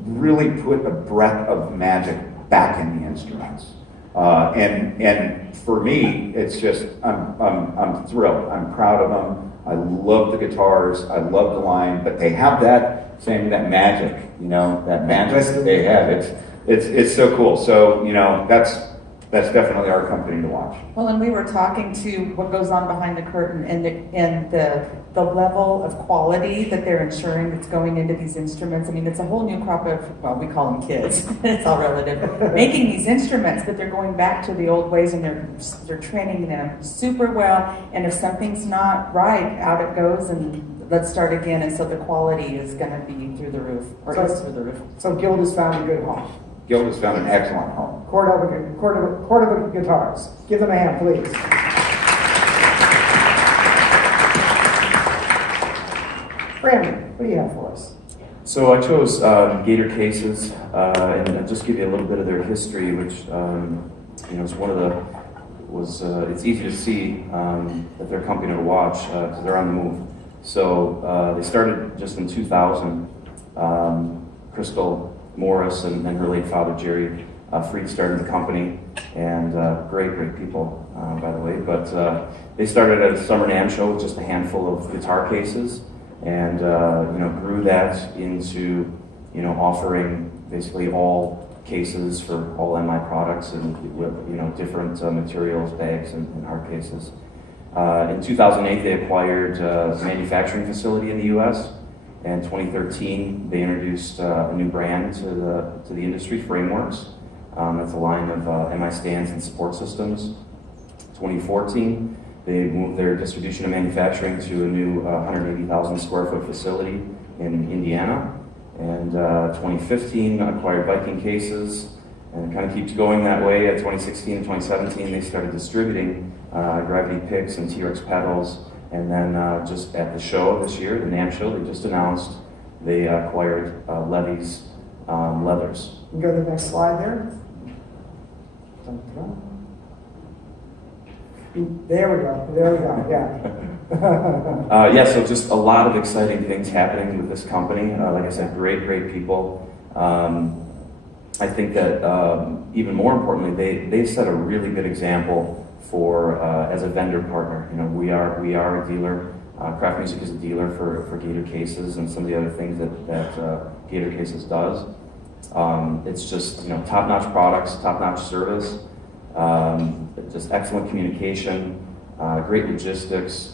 really put a breath of magic back in the instruments. And for me, it's just, I'm thrilled. I'm proud of them. I love the guitars. I love the line, but they have that magic, you know, that magic that they have. It's so cool. So, you know, that's definitely our company to watch. Well, and we were talking to what goes on behind the curtain and the level of quality that they're ensuring that's going into these instruments. I mean, it's a whole new crop of, well, we call them kids. It's all relative. Making these instruments, but they're going back to the old ways and they're training them super well. And if something's not right, out it goes and let's start again. And so the quality is going to be through the roof, or is through the roof. So Guild has found a good home. Guild has found an excellent home. Cordova Guitars. Give them a hand, please. Brandon, what do you have for us? So I chose Gator cases, and I'll just give you a little bit of their history, which you know is one of the it's easy to see that they're a company to watch because they're on the move. So they started just in 2000. Crystal Morris and her late father Jerry Freed started the company, and great people, by the way. But they started at a summer NAMM show with just a handful of guitar cases, and you know, grew that into, you know, offering basically all cases for all MI products and with, you know, different materials, bags, and hard cases. In 2008, they acquired a manufacturing facility in the U.S. In 2013, they introduced a new brand to the industry, Frameworks. That's a line of MI stands and support systems. 2014, they moved their distribution and manufacturing to a new 180,000 square foot facility in Indiana. And 2015, acquired Viking cases, and it kind of keeps going that way. At 2016 and 2017, they started distributing Gravity picks and T-Rex pedals. And then just at the show this year, the NAMM show, they just announced they acquired Levy's leathers. You can go to the next slide there. There we go, yeah. Yeah, so just a lot of exciting things happening with this company. Like I said, great people. I think that even more importantly, they set a really good example for as a vendor partner. You know, we are a dealer. Craft Music is a dealer for Gator cases and some of the other things that Gator cases does. It's just, you know, top-notch products, top-notch service, just excellent communication, great logistics.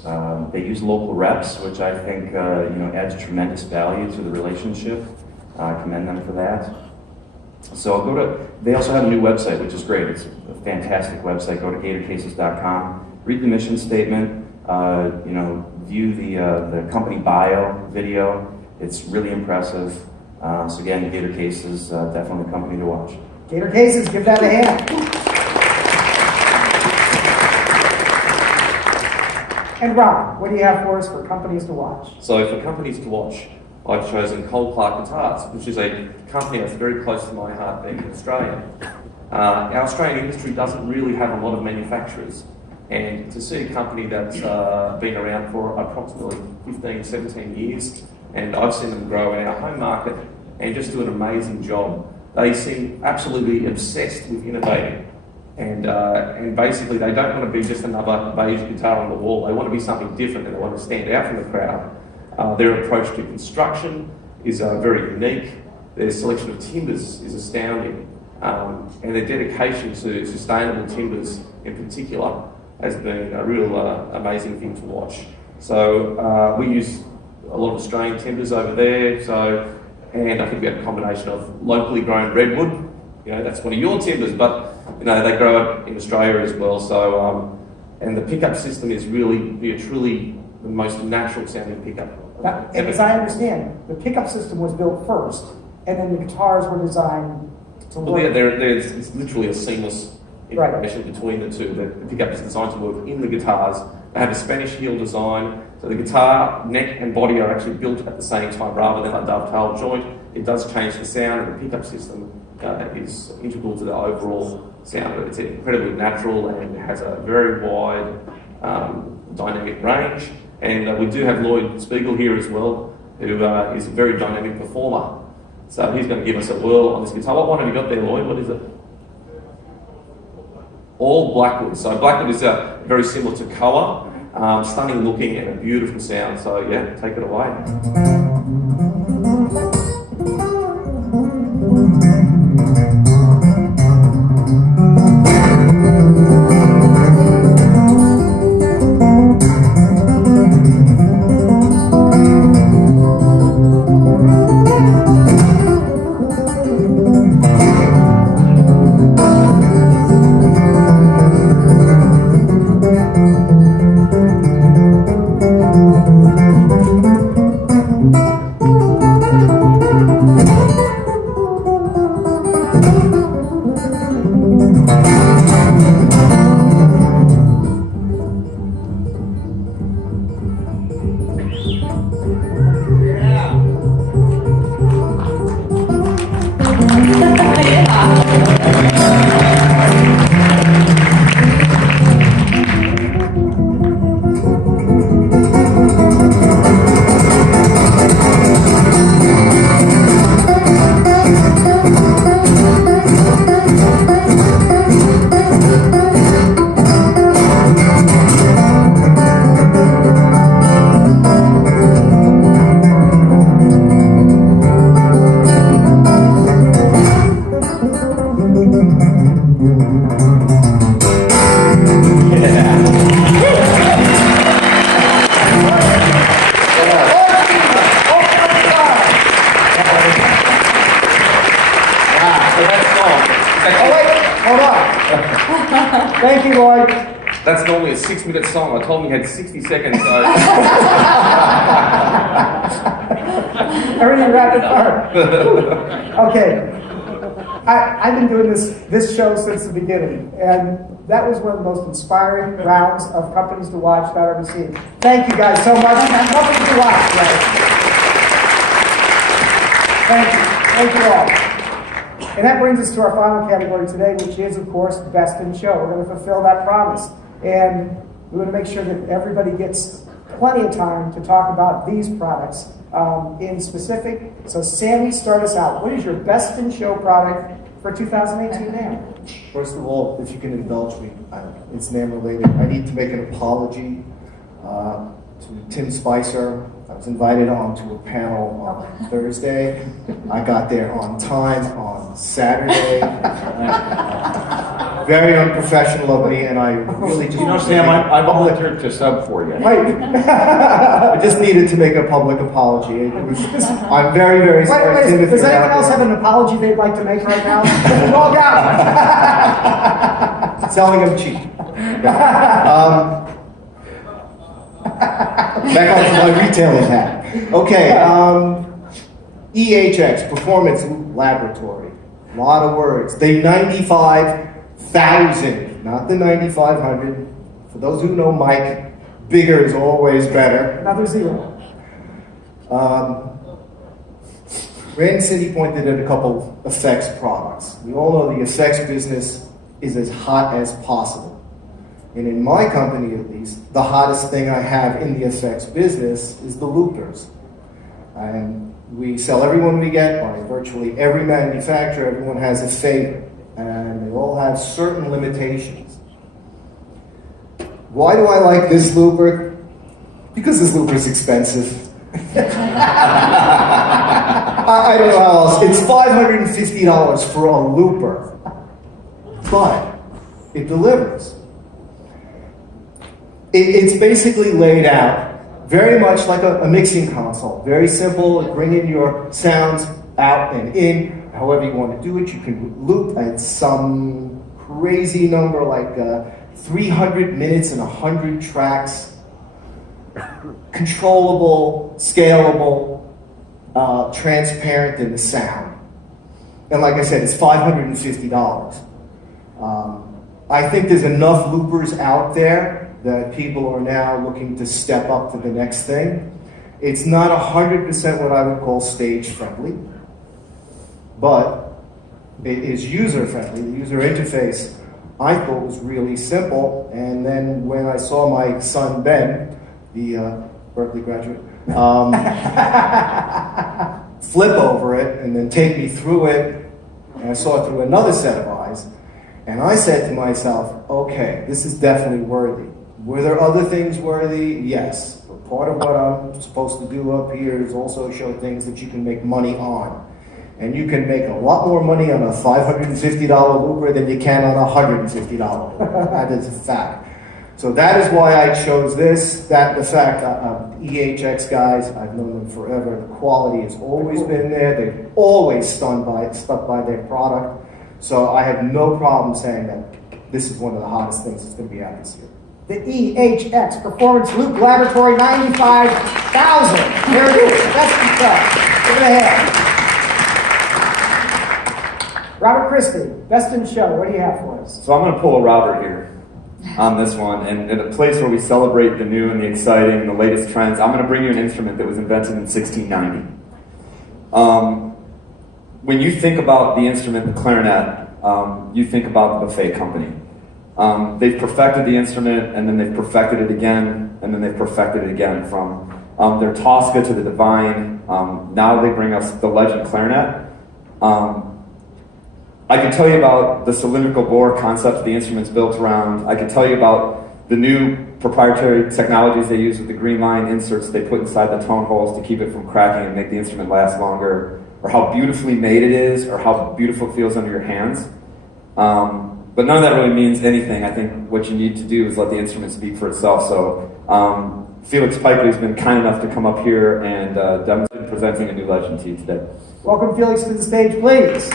They use local reps, which I think you know, adds tremendous value to the relationship. I commend them for that. So they also have a new website, which is great. It's a fantastic website. Go to gatorcases.com, read the mission statement, you know, view the company bio video. It's really impressive. So again, Gator Cases, definitely a company to watch. Gator Cases, give that a hand. And Rob, what do you have for us for companies to watch? So for companies to watch, I've chosen Cole Clark Guitars, which is a company that's very close to my heart being in Australia. Our Australian industry doesn't really have a lot of manufacturers, and to see a company that's been around for approximately 15, 17 years, and I've seen them grow in our home market and just do an amazing job. They seem absolutely obsessed with innovating, and basically they don't want to be just another beige guitar on the wall. They want to be something different, and they want to stand out from the crowd. Their approach to construction is very unique. Their selection of timbers is astounding, and their dedication to sustainable timbers in particular has been a real amazing thing to watch. So we use a lot of Australian timbers over there, and I think we have a combination of locally grown redwood. You know, that's one of your timbers, but you know, they grow it in Australia as well. So, and the pickup system is really, truly the most natural sounding pickup. And as I understand, the pickup system was built first, and then the guitars were designed to Well, work. yeah, it's literally a seamless integration between the two. The pickup is designed to work in the guitars. They have a Spanish heel design, so the guitar, neck and body are actually built at the same time rather than a dovetail joint. It does change the sound, and the pickup system is integral to the overall sound. It's incredibly natural and has a very wide dynamic range. And we do have Lloyd Spiegel here as well, who is a very dynamic performer. So he's going to give us a whirl on this guitar. What one have you got there, Lloyd? What is it? All Blackwood. So Blackwood is very similar to Koa, stunning looking and a beautiful sound. So yeah, take it away. Thank you, Lloyd. That's normally a 6-minute song. I told him he had 60 seconds. So. Everything rapid fire. Okay. I've been doing this show since the beginning, and that was one of the most inspiring rounds of companies to watch that I've ever seen. Thank you guys so much. Companies to watch, guys. Thank you. Thank you all. And that brings us to our final category today, which is, of course, Best in Show. We're going to fulfill that promise. And we want to make sure that everybody gets plenty of time to talk about these products in specific. So, Sammy, start us out. What is your Best in Show product for 2018 NAMM? First of all, if you can indulge me, it's NAMM related. I need to make an apology to Tim Spicer. I was invited onto a panel on Thursday. I got there on time on Saturday. Very unprofessional of me, and I really just... You know, Sam, I volunteered to sub for you. Right. I just needed to make a public apology. I'm very, very sorry, Tim. Does anyone else have an apology they'd like to make right now? Walk out. Selling them cheap. Yeah. Back onto my retailing hat. Okay, EHX, Performance Laboratory. A lot of words. They 95,000, not the 9,500. For those who know Mike, bigger is always better. Another zero. Rand City pointed at a couple effects products. We all know the effects business is as hot as possible. And in my company, at least, the hottest thing I have in the effects business is the loopers. And we sell every one we get by virtually every manufacturer. Everyone has a favorite, and they all have certain limitations. Why do I like this looper? Because this looper is expensive. I don't know how else. It's $550 for a looper, but it delivers. It's basically laid out very much like a mixing console. Very simple, bring in your sounds out and in, however you want to do it. You can loop at some crazy number like 300 minutes and 100 tracks. Controllable, scalable, transparent in the sound. And like I said, it's $550. I think there's enough loopers out there that people are now looking to step up to the next thing. It's not 100% what I would call stage friendly, but it is user friendly. The user interface I thought was really simple. And then when I saw my son Ben, the Berkeley graduate, flip over it and then take me through it, and I saw it through another set of eyes, and I said to myself, okay, this is definitely worthy. Were there other things worthy? Yes. But part of what I'm supposed to do up here is also show things that you can make money on. And you can make a lot more money on a $550 looper than you can on a $150 looper. That is a fact. So that is why I chose this. The fact, EHX guys, I've known them forever. The quality has always been there. They've always stuck by their product. So I have no problem saying that this is one of the hottest things that's going to be out this year. The EHX Performance Loop Laboratory 95,000. There it is. That's the stuff. Give it a hand. Robert Christie, Best in Show. What do you have for us? So I'm going to pull a Robert here on this one, and in a place where we celebrate the new and the exciting and the latest trends, I'm going to bring you an instrument that was invented in 1690. When you think about the instrument, the clarinet, you think about the Buffet Company. They've perfected the instrument, and then they've perfected it again, and then they've perfected it again. From their Tosca to the Divine, now they bring us the Legend clarinet. I can tell you about the cylindrical bore concept the instrument's built around. I can tell you about the new proprietary technologies they use with the green line inserts they put inside the tone holes to keep it from cracking and make the instrument last longer, or how beautifully made it is, or how beautiful it feels under your hands. But none of that really means anything. I think what you need to do is let the instrument speak for itself. So Felix Pikeley has been kind enough to come up here and demonstrate presenting a new Legend to you today. Welcome Felix to the stage, please.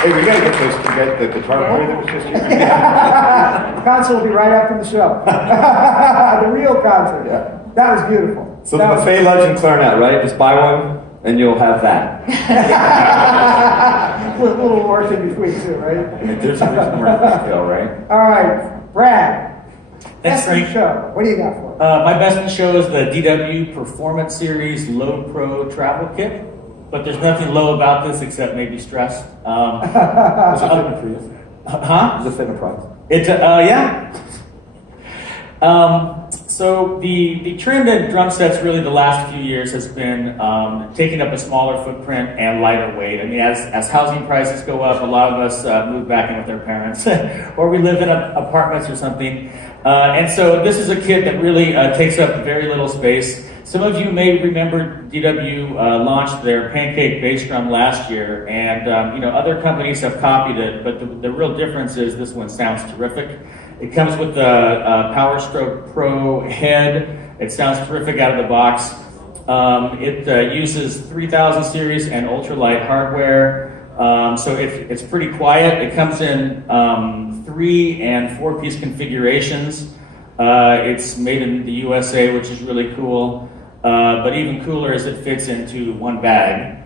Hey, we gotta get the guitar player that was just here. The concert will be right after the show. The real concert. Yeah. That was beautiful. So the Buffet Legend clarinet, right? Just buy one and you'll have that. With a little work in between too, right? I mean, there's more detail, right? All right, Brad. Thanks, Best in Frank. Show. What do you got for us? My best in show is the DW Performance Series Low Pro Travel Kit, but there's nothing low about this except maybe stress. Is it fitting for you? Huh? Is it fitting price? It's yeah. So the trend in drum sets really the last few years has been taking up a smaller footprint and lighter weight. I mean, as housing prices go up, a lot of us move back in with their parents, or we live in apartments or something. And so this is a kit that really takes up very little space. Some of you may remember DW launched their pancake bass drum last year, and other companies have copied it, but the real difference is this one sounds terrific. It comes with a Power Stroke Pro head. It sounds terrific out of the box. It uses 3000 series and ultralight hardware, so it's pretty quiet. It comes in 3 and 4-piece configurations. It's made in the USA, which is really cool. But even cooler is it fits into one bag.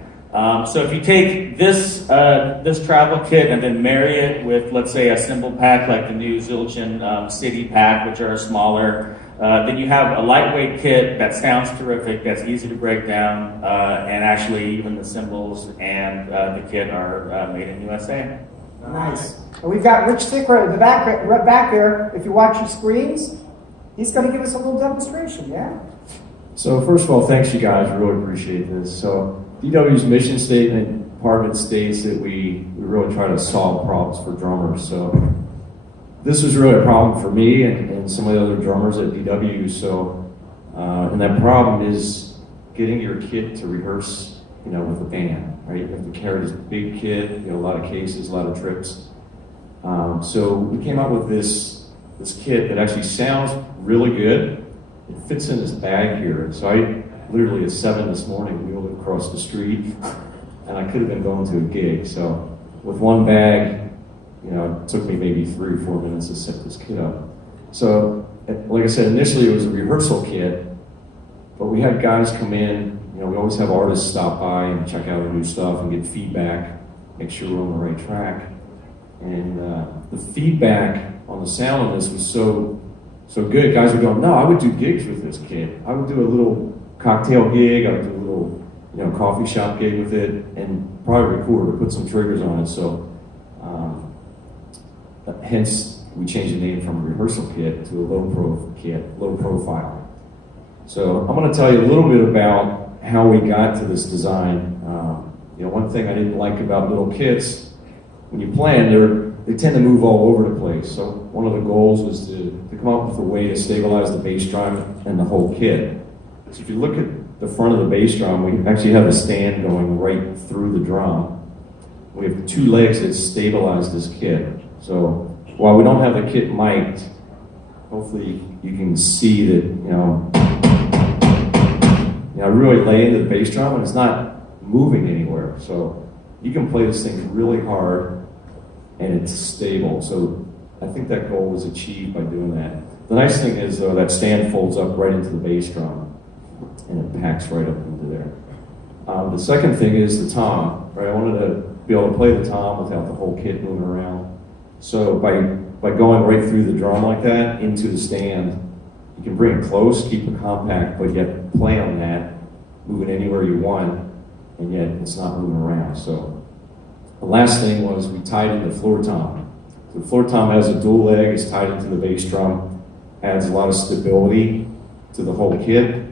So if you take this travel kit and then marry it with, let's say, a cymbal pack like the new Zildjian City pack, which are smaller, then you have a lightweight kit that sounds terrific, that's easy to break down, and actually even the cymbals and the kit are made in USA. Nice. And we've got Rich Thicker in the back there. If you watch your screens, he's going to give us a little demonstration, yeah? So first of all, thanks you guys, I really appreciate this. So DW's mission statement, part of it states that we really try to solve problems for drummers. So this was really a problem for me and some of the other drummers at DW. So, and that problem is getting your kit to rehearse, with the band, right? You have to carry this big kit, a lot of cases, a lot of trips. So we came up with this kit that actually sounds really good. It fits in this bag here. So I literally at 7 this morning wheeled it across the street, and I could have been going to a gig. So with one bag, it took me maybe 3 or 4 minutes to set this kit up. So like I said, initially it was a rehearsal kit, but we had guys come in. We always have artists stop by and check out our new stuff and get feedback, make sure we're on the right track. And the feedback on the sound of this was so good. Guys were going, no, I would do gigs with this kit. I would do a little cocktail gig. I would do a little, coffee shop gig with it, and probably record or put some triggers on it. So, hence we changed the name from a rehearsal kit to a low profile. So I'm going to tell you a little bit about how we got to this design. One thing I didn't like about little kits, when you plan, they tend to move all over the place. So one of the goals was to come up with a way to stabilize the bass drum and the whole kit. So if you look at the front of the bass drum, we actually have a stand going right through the drum. We have 2 legs that stabilize this kit. So while we don't have the kit mic'd, hopefully you can see that, I really lay into the bass drum and it's not moving anywhere. So you can play this thing really hard and it's stable. So I think that goal was achieved by doing that. The nice thing is, though, that stand folds up right into the bass drum and it packs right up into there. The second thing is the tom, right? I wanted to be able to play the tom without the whole kit moving around. So by going right through the drum like that into the stand, you can bring it close, keep it compact, but yet play on that, move it anywhere you want, and yet it's not moving around. So the last thing was we tied in the floor tom. So the floor tom has a dual leg, it's tied into the bass drum, adds a lot of stability to the whole kit.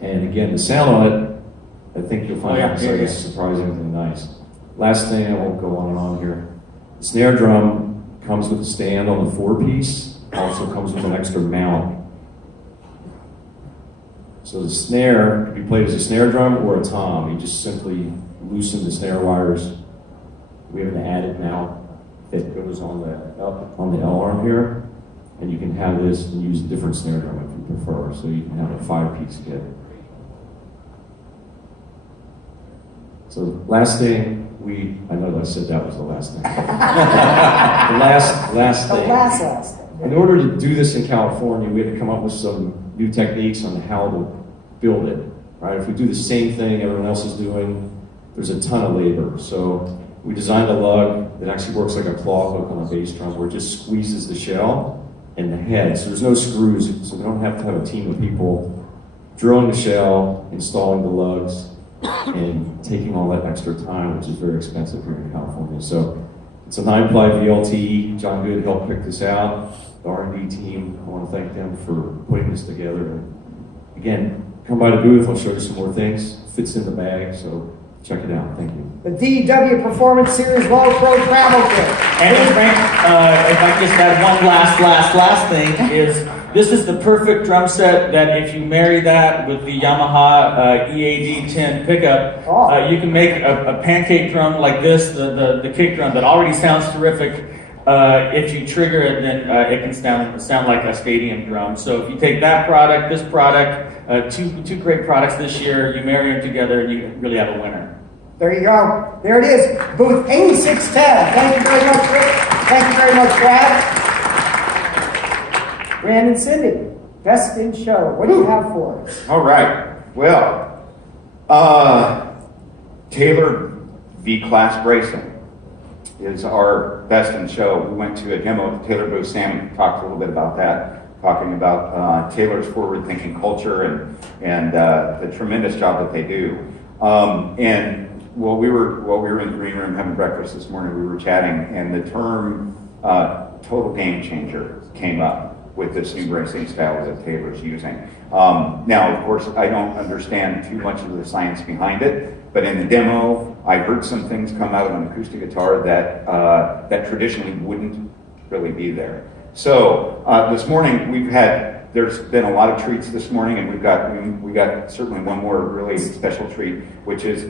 And again, the sound on it, I think you'll find it's surprisingly nice. Last thing, I won't go on and on here. The snare drum comes with a stand on the 4-piece, also comes with an extra mount. So the snare can be played as a snare drum or a tom. You just simply loosen the snare wires. We have an added mount that goes on the L arm here, and you can have this and use a different snare drum if you prefer. So you can have a 5-piece kit. So last thing, I know that I said that was the last thing. The last thing. The last thing. In order to do this in California, we had to come up with some new techniques on how to build it, right? If we do the same thing everyone else is doing, there's a ton of labor. So we designed a lug that actually works like a claw hook on a bass drum where it just squeezes the shell and the head. So there's no screws, so we don't have to have a team of people drilling the shell, installing the lugs, and taking all that extra time, which is very expensive here in California. So it's a 9-ply VLT. John Good helped pick this out. the R&D team. I want to thank them for putting this together. And again, come by the booth. I'll show you some more things. Fits in the bag, so check it out. Thank you. The DW Performance Series Low Pro Travel Kit. And Frank, if I just add one last thing, is this is the perfect drum set that if you marry that with the Yamaha EAD 10 pickup, you can make a pancake drum like this, the kick drum that already sounds terrific. If you trigger it, then it can sound like a stadium drum. So if you take that product, this product, two great products this year, you marry them together, and you really have a winner. There you go. There it is. Booth 8610. Thank you very much, Rick. Thank you very much, Brad. Brandon, Cindy, Best in Show. What do you have for us? All right. Well, Taylor V-Class Bracing is our Best in Show. We went to a demo at the Taylor booth. Sammy talked a little bit about that, talking about Taylor's forward-thinking culture and the tremendous job that they do. And while we were in the green room having breakfast this morning, we were chatting, and the term total game changer came up with this new bracing style that Taylor's using. Now, of course, I don't understand too much of the science behind it, but in the demo, I heard some things come out on acoustic guitar that traditionally wouldn't really be there. So this morning there's been a lot of treats this morning, and we got certainly one more really special treat, which is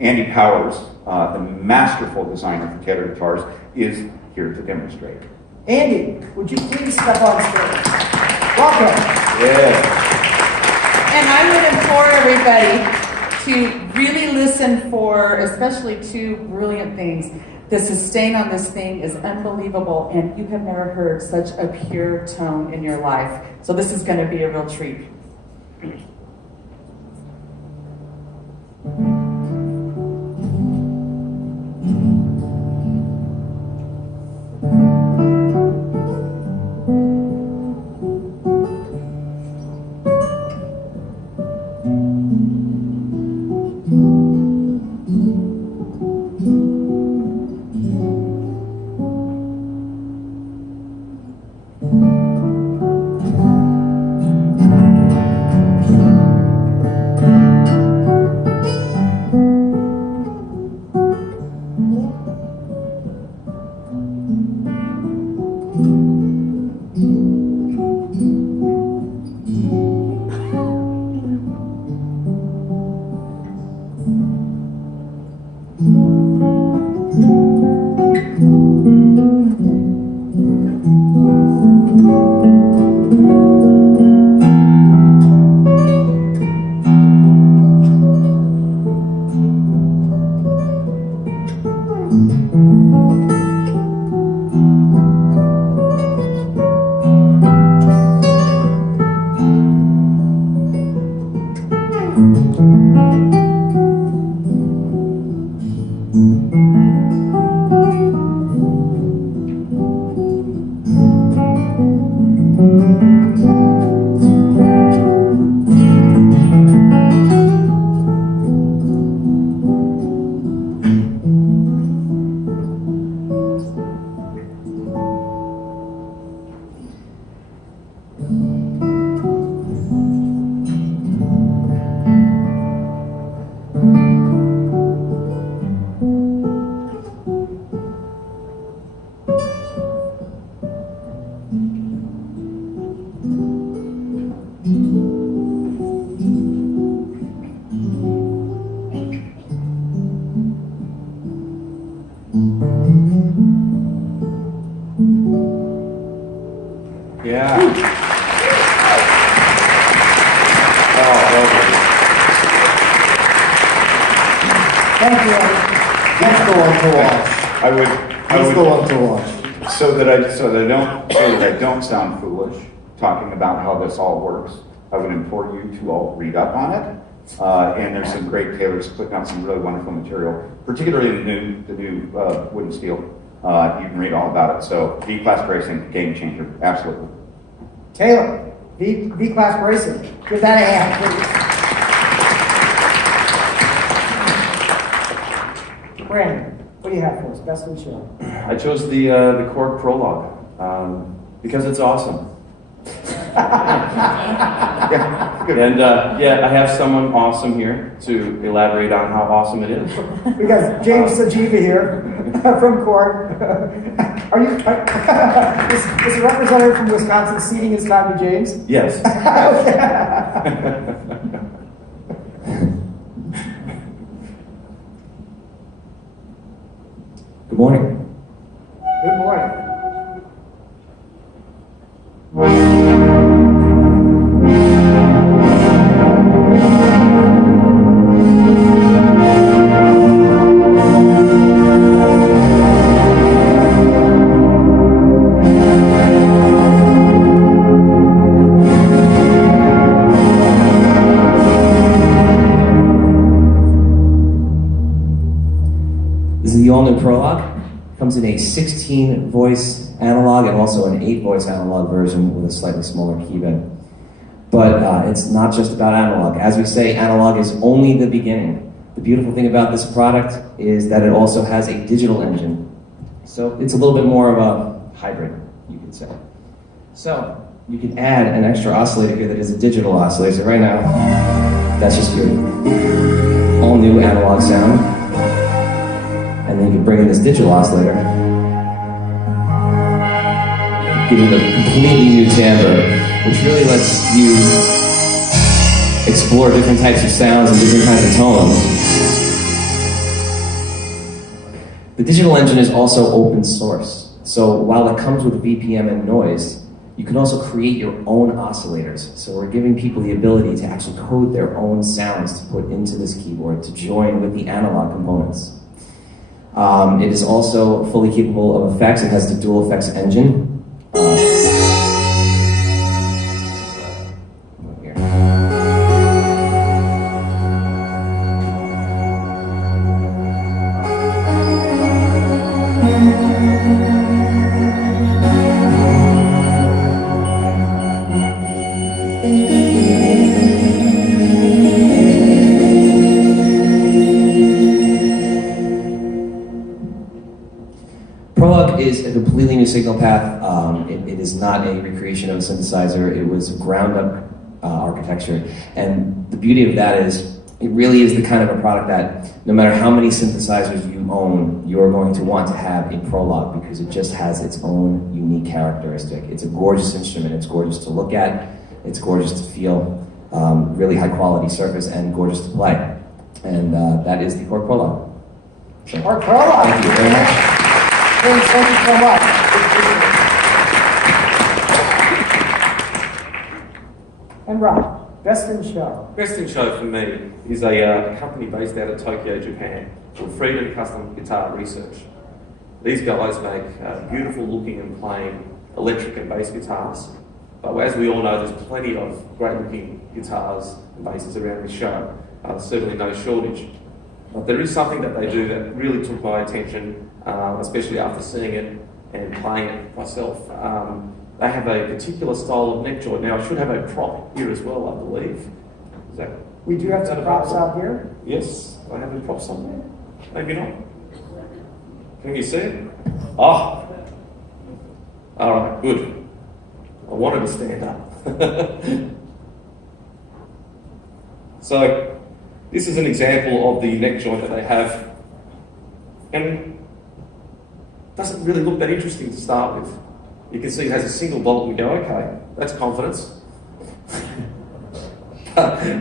Andy Powers, the masterful designer for Taylor guitars, is here to demonstrate. Andy, would you please step on stage? Welcome. Yeah. And I would implore everybody to really listen for, especially two brilliant things. The sustain on this thing is unbelievable, and you have never heard such a pure tone in your life. So this is going to be a real treat. Yeah. Thank you, Andy. He's the one to watch. I would He's the one to watch. so that I don't sound foolish talking about how this all works. I would implore you to all read up on it. And there's some great tailors putting out some really wonderful material, particularly the new wood and steel. You can read all about it. So V-Class Bracing, game changer, absolutely. Taylor, V-Class Bracing. Give that a hand, please. Brandon, what do you have for us? Best in Show. I chose the Korg Prologue. Because it's awesome. Yeah, good. And yeah, I have someone awesome here to elaborate on how awesome it is. We got James Sajiva here from court. Are you? Is a representative from Wisconsin ceding his time to James? Yes. Good morning. Good morning. This is the all-new Prologue. Comes in a 16 voice analog and also an 8 voice analog version with a slightly smaller key bed. But it's not just about analog. As we say, analog is only the beginning. The beautiful thing about this product is that it also has a digital engine. So it's a little bit more of a hybrid, you could say. So you can add an extra oscillator here that is a digital oscillator. So right now, that's just your all-new analog sound. And then you can bring in this digital oscillator, giving it a completely new timbre, which really lets you explore different types of sounds and different kinds of tones. The digital engine is also open source. So while it comes with BPM and noise, you can also create your own oscillators. So we're giving people the ability to actually code their own sounds to put into this keyboard to join with the analog components. It is also fully capable of effects. It has the dual effects engine. Prologue is a completely new signal path. It is not a recreation of a synthesizer. It was ground-up architecture. And the beauty of that is it really is the kind of a product that no matter how many synthesizers you own, you're going to want to have a Prologue because it just has its own unique characteristic. It's a gorgeous instrument. It's gorgeous to look at. It's gorgeous to feel. Really high-quality surface and gorgeous to play. And that is the Korg Prologue. So, Korg Prologue. thank you very much. James, thank you so much. And Rob, best in show. Best in show for me is a company based out of Tokyo, Japan, called Freedom Custom Guitar Research. These guys make beautiful looking and playing electric and bass guitars. But as we all know, there's plenty of great looking guitars and basses around this show. Certainly no shortage. But there is something that they do that really took my attention, especially after seeing it and playing it myself. They have a particular style of neck joint. Now, I should have a prop here as well, I believe. Is that? We do have some props out here. Yes, I have a prop somewhere. Maybe not. Can you see it? Ah! All right, good. I wanted to stand up. So, this is an example of the neck joint that they have. And it doesn't really look that interesting to start with. You can see it has a single bolt and we go, okay, that's confidence.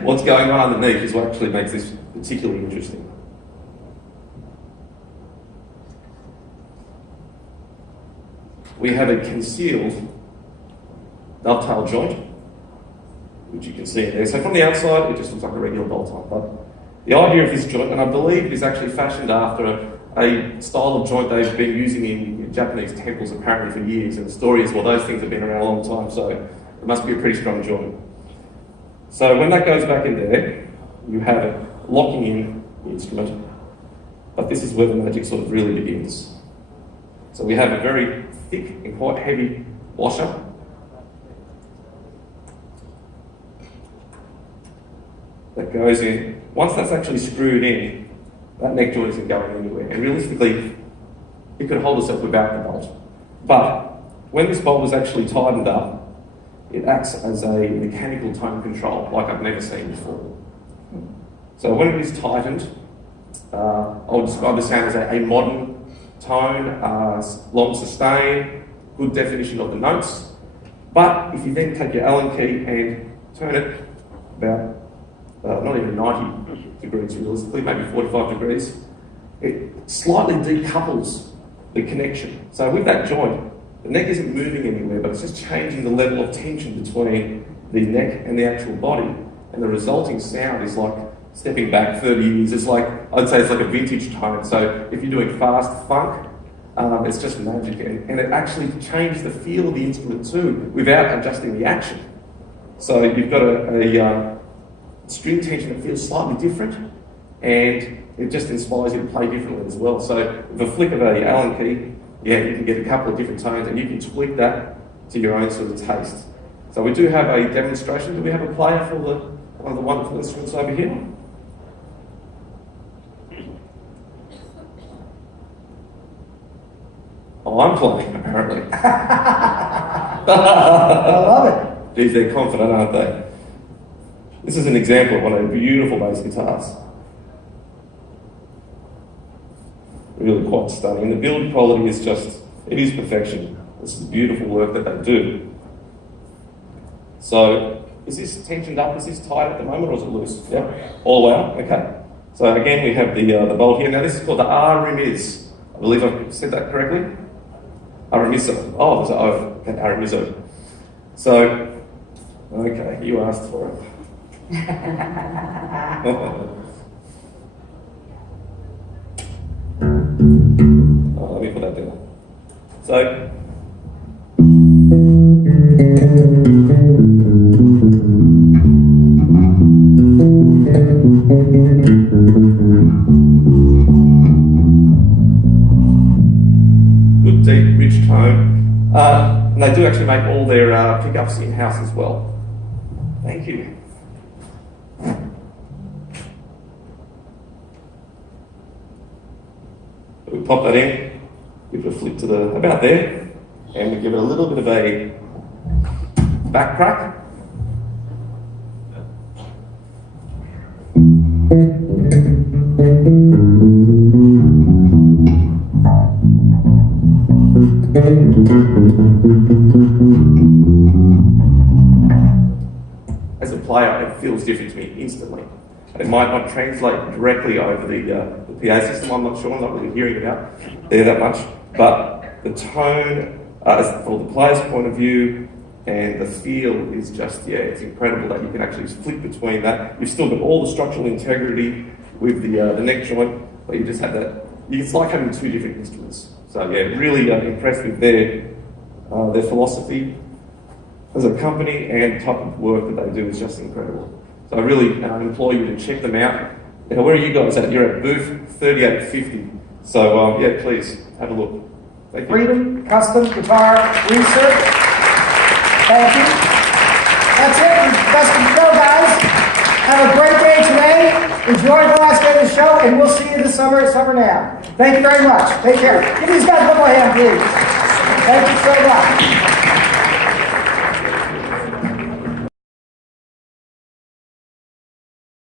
What's going on underneath is what actually makes this particularly interesting. We have a concealed dovetail joint, which you can see in there. So from the outside, it just looks like a regular bolt on. But the idea of this joint, and I believe it is actually fashioned after a style of joint they've been using in Japanese temples apparently for years. And the story is, well, those things have been around a long time, so it must be a pretty strong joint. So when that goes back in there, you have it locking in the instrument. But this is where the magic sort of really begins. So we have a very thick and quite heavy washer. That goes in. Once that's actually screwed in, that neck joint isn't going anywhere. And realistically, it could hold itself without the bolt. But when this bolt is actually tightened up, it acts as a mechanical tone control like I've never seen before. So when it is tightened, I'll describe the sound as a modern tone, long sustain, good definition of the notes. But if you then take your Allen key and turn it about, not even 90 degrees realistically, maybe 45 degrees, it slightly decouples the connection. So with that joint, the neck isn't moving anywhere, but it's just changing the level of tension between the neck and the actual body. And the resulting sound is like stepping back 30 years. It's like, I'd say it's like a vintage tone. So if you're doing fast funk, it's just magic. And it actually changes the feel of the instrument too, without adjusting the action. So you've got a string tension that feels slightly different, and it just inspires you to play differently as well. So with a flick of a Allen key, yeah, you can get a couple of different tones, and you can tweak that to your own sort of taste. So we do have a demonstration. Do we have a player for one of the wonderful instruments over here? Oh, I'm playing, apparently. I love it. Geez, they're confident, aren't they? This is an example of one of the beautiful bass guitars. Really quite stunning. The build quality is just, it is perfection. This is the beautiful work that they do. So, is this tensioned up? Is this tight at the moment, or is it loose? Yeah? All the way up? Okay. So again, we have the bolt here. Now this is called the R-Remiz. I believe I've said that correctly. Aramizo. Oh, there's an O. Okay, Aramizo. So, okay, you asked for it. Let me put that down. So, good, deep, rich tone. And they do actually make all their pickups in-house as well. Thank you. We pop that in, give it a flick to the, about there, and we give it a little bit of a back crack. As a player, it feels different to me instantly. It might not translate directly over the PA system, I'm not sure, I'm not really hearing about there that much, but the tone, from the player's point of view, and the feel is just, yeah, it's incredible that you can actually flick between that. You've still got all the structural integrity with the neck joint, but you just have that, it's like having two different instruments. So yeah, really impressed with their philosophy as a company, and the type of work that they do is just incredible. So I really implore you to check them out. Now, where are you guys at? You're at booth 3850. So yeah, please have a look. Thank you. Freedom Custom Guitar Research. Thank you. That's it. That's the show, guys. Have a great day today. Enjoy the last day of the show, and we'll see you this summer at Summer NAMM. Thank you very much. Take care. Give these guys one more hand, please. Thank you so much.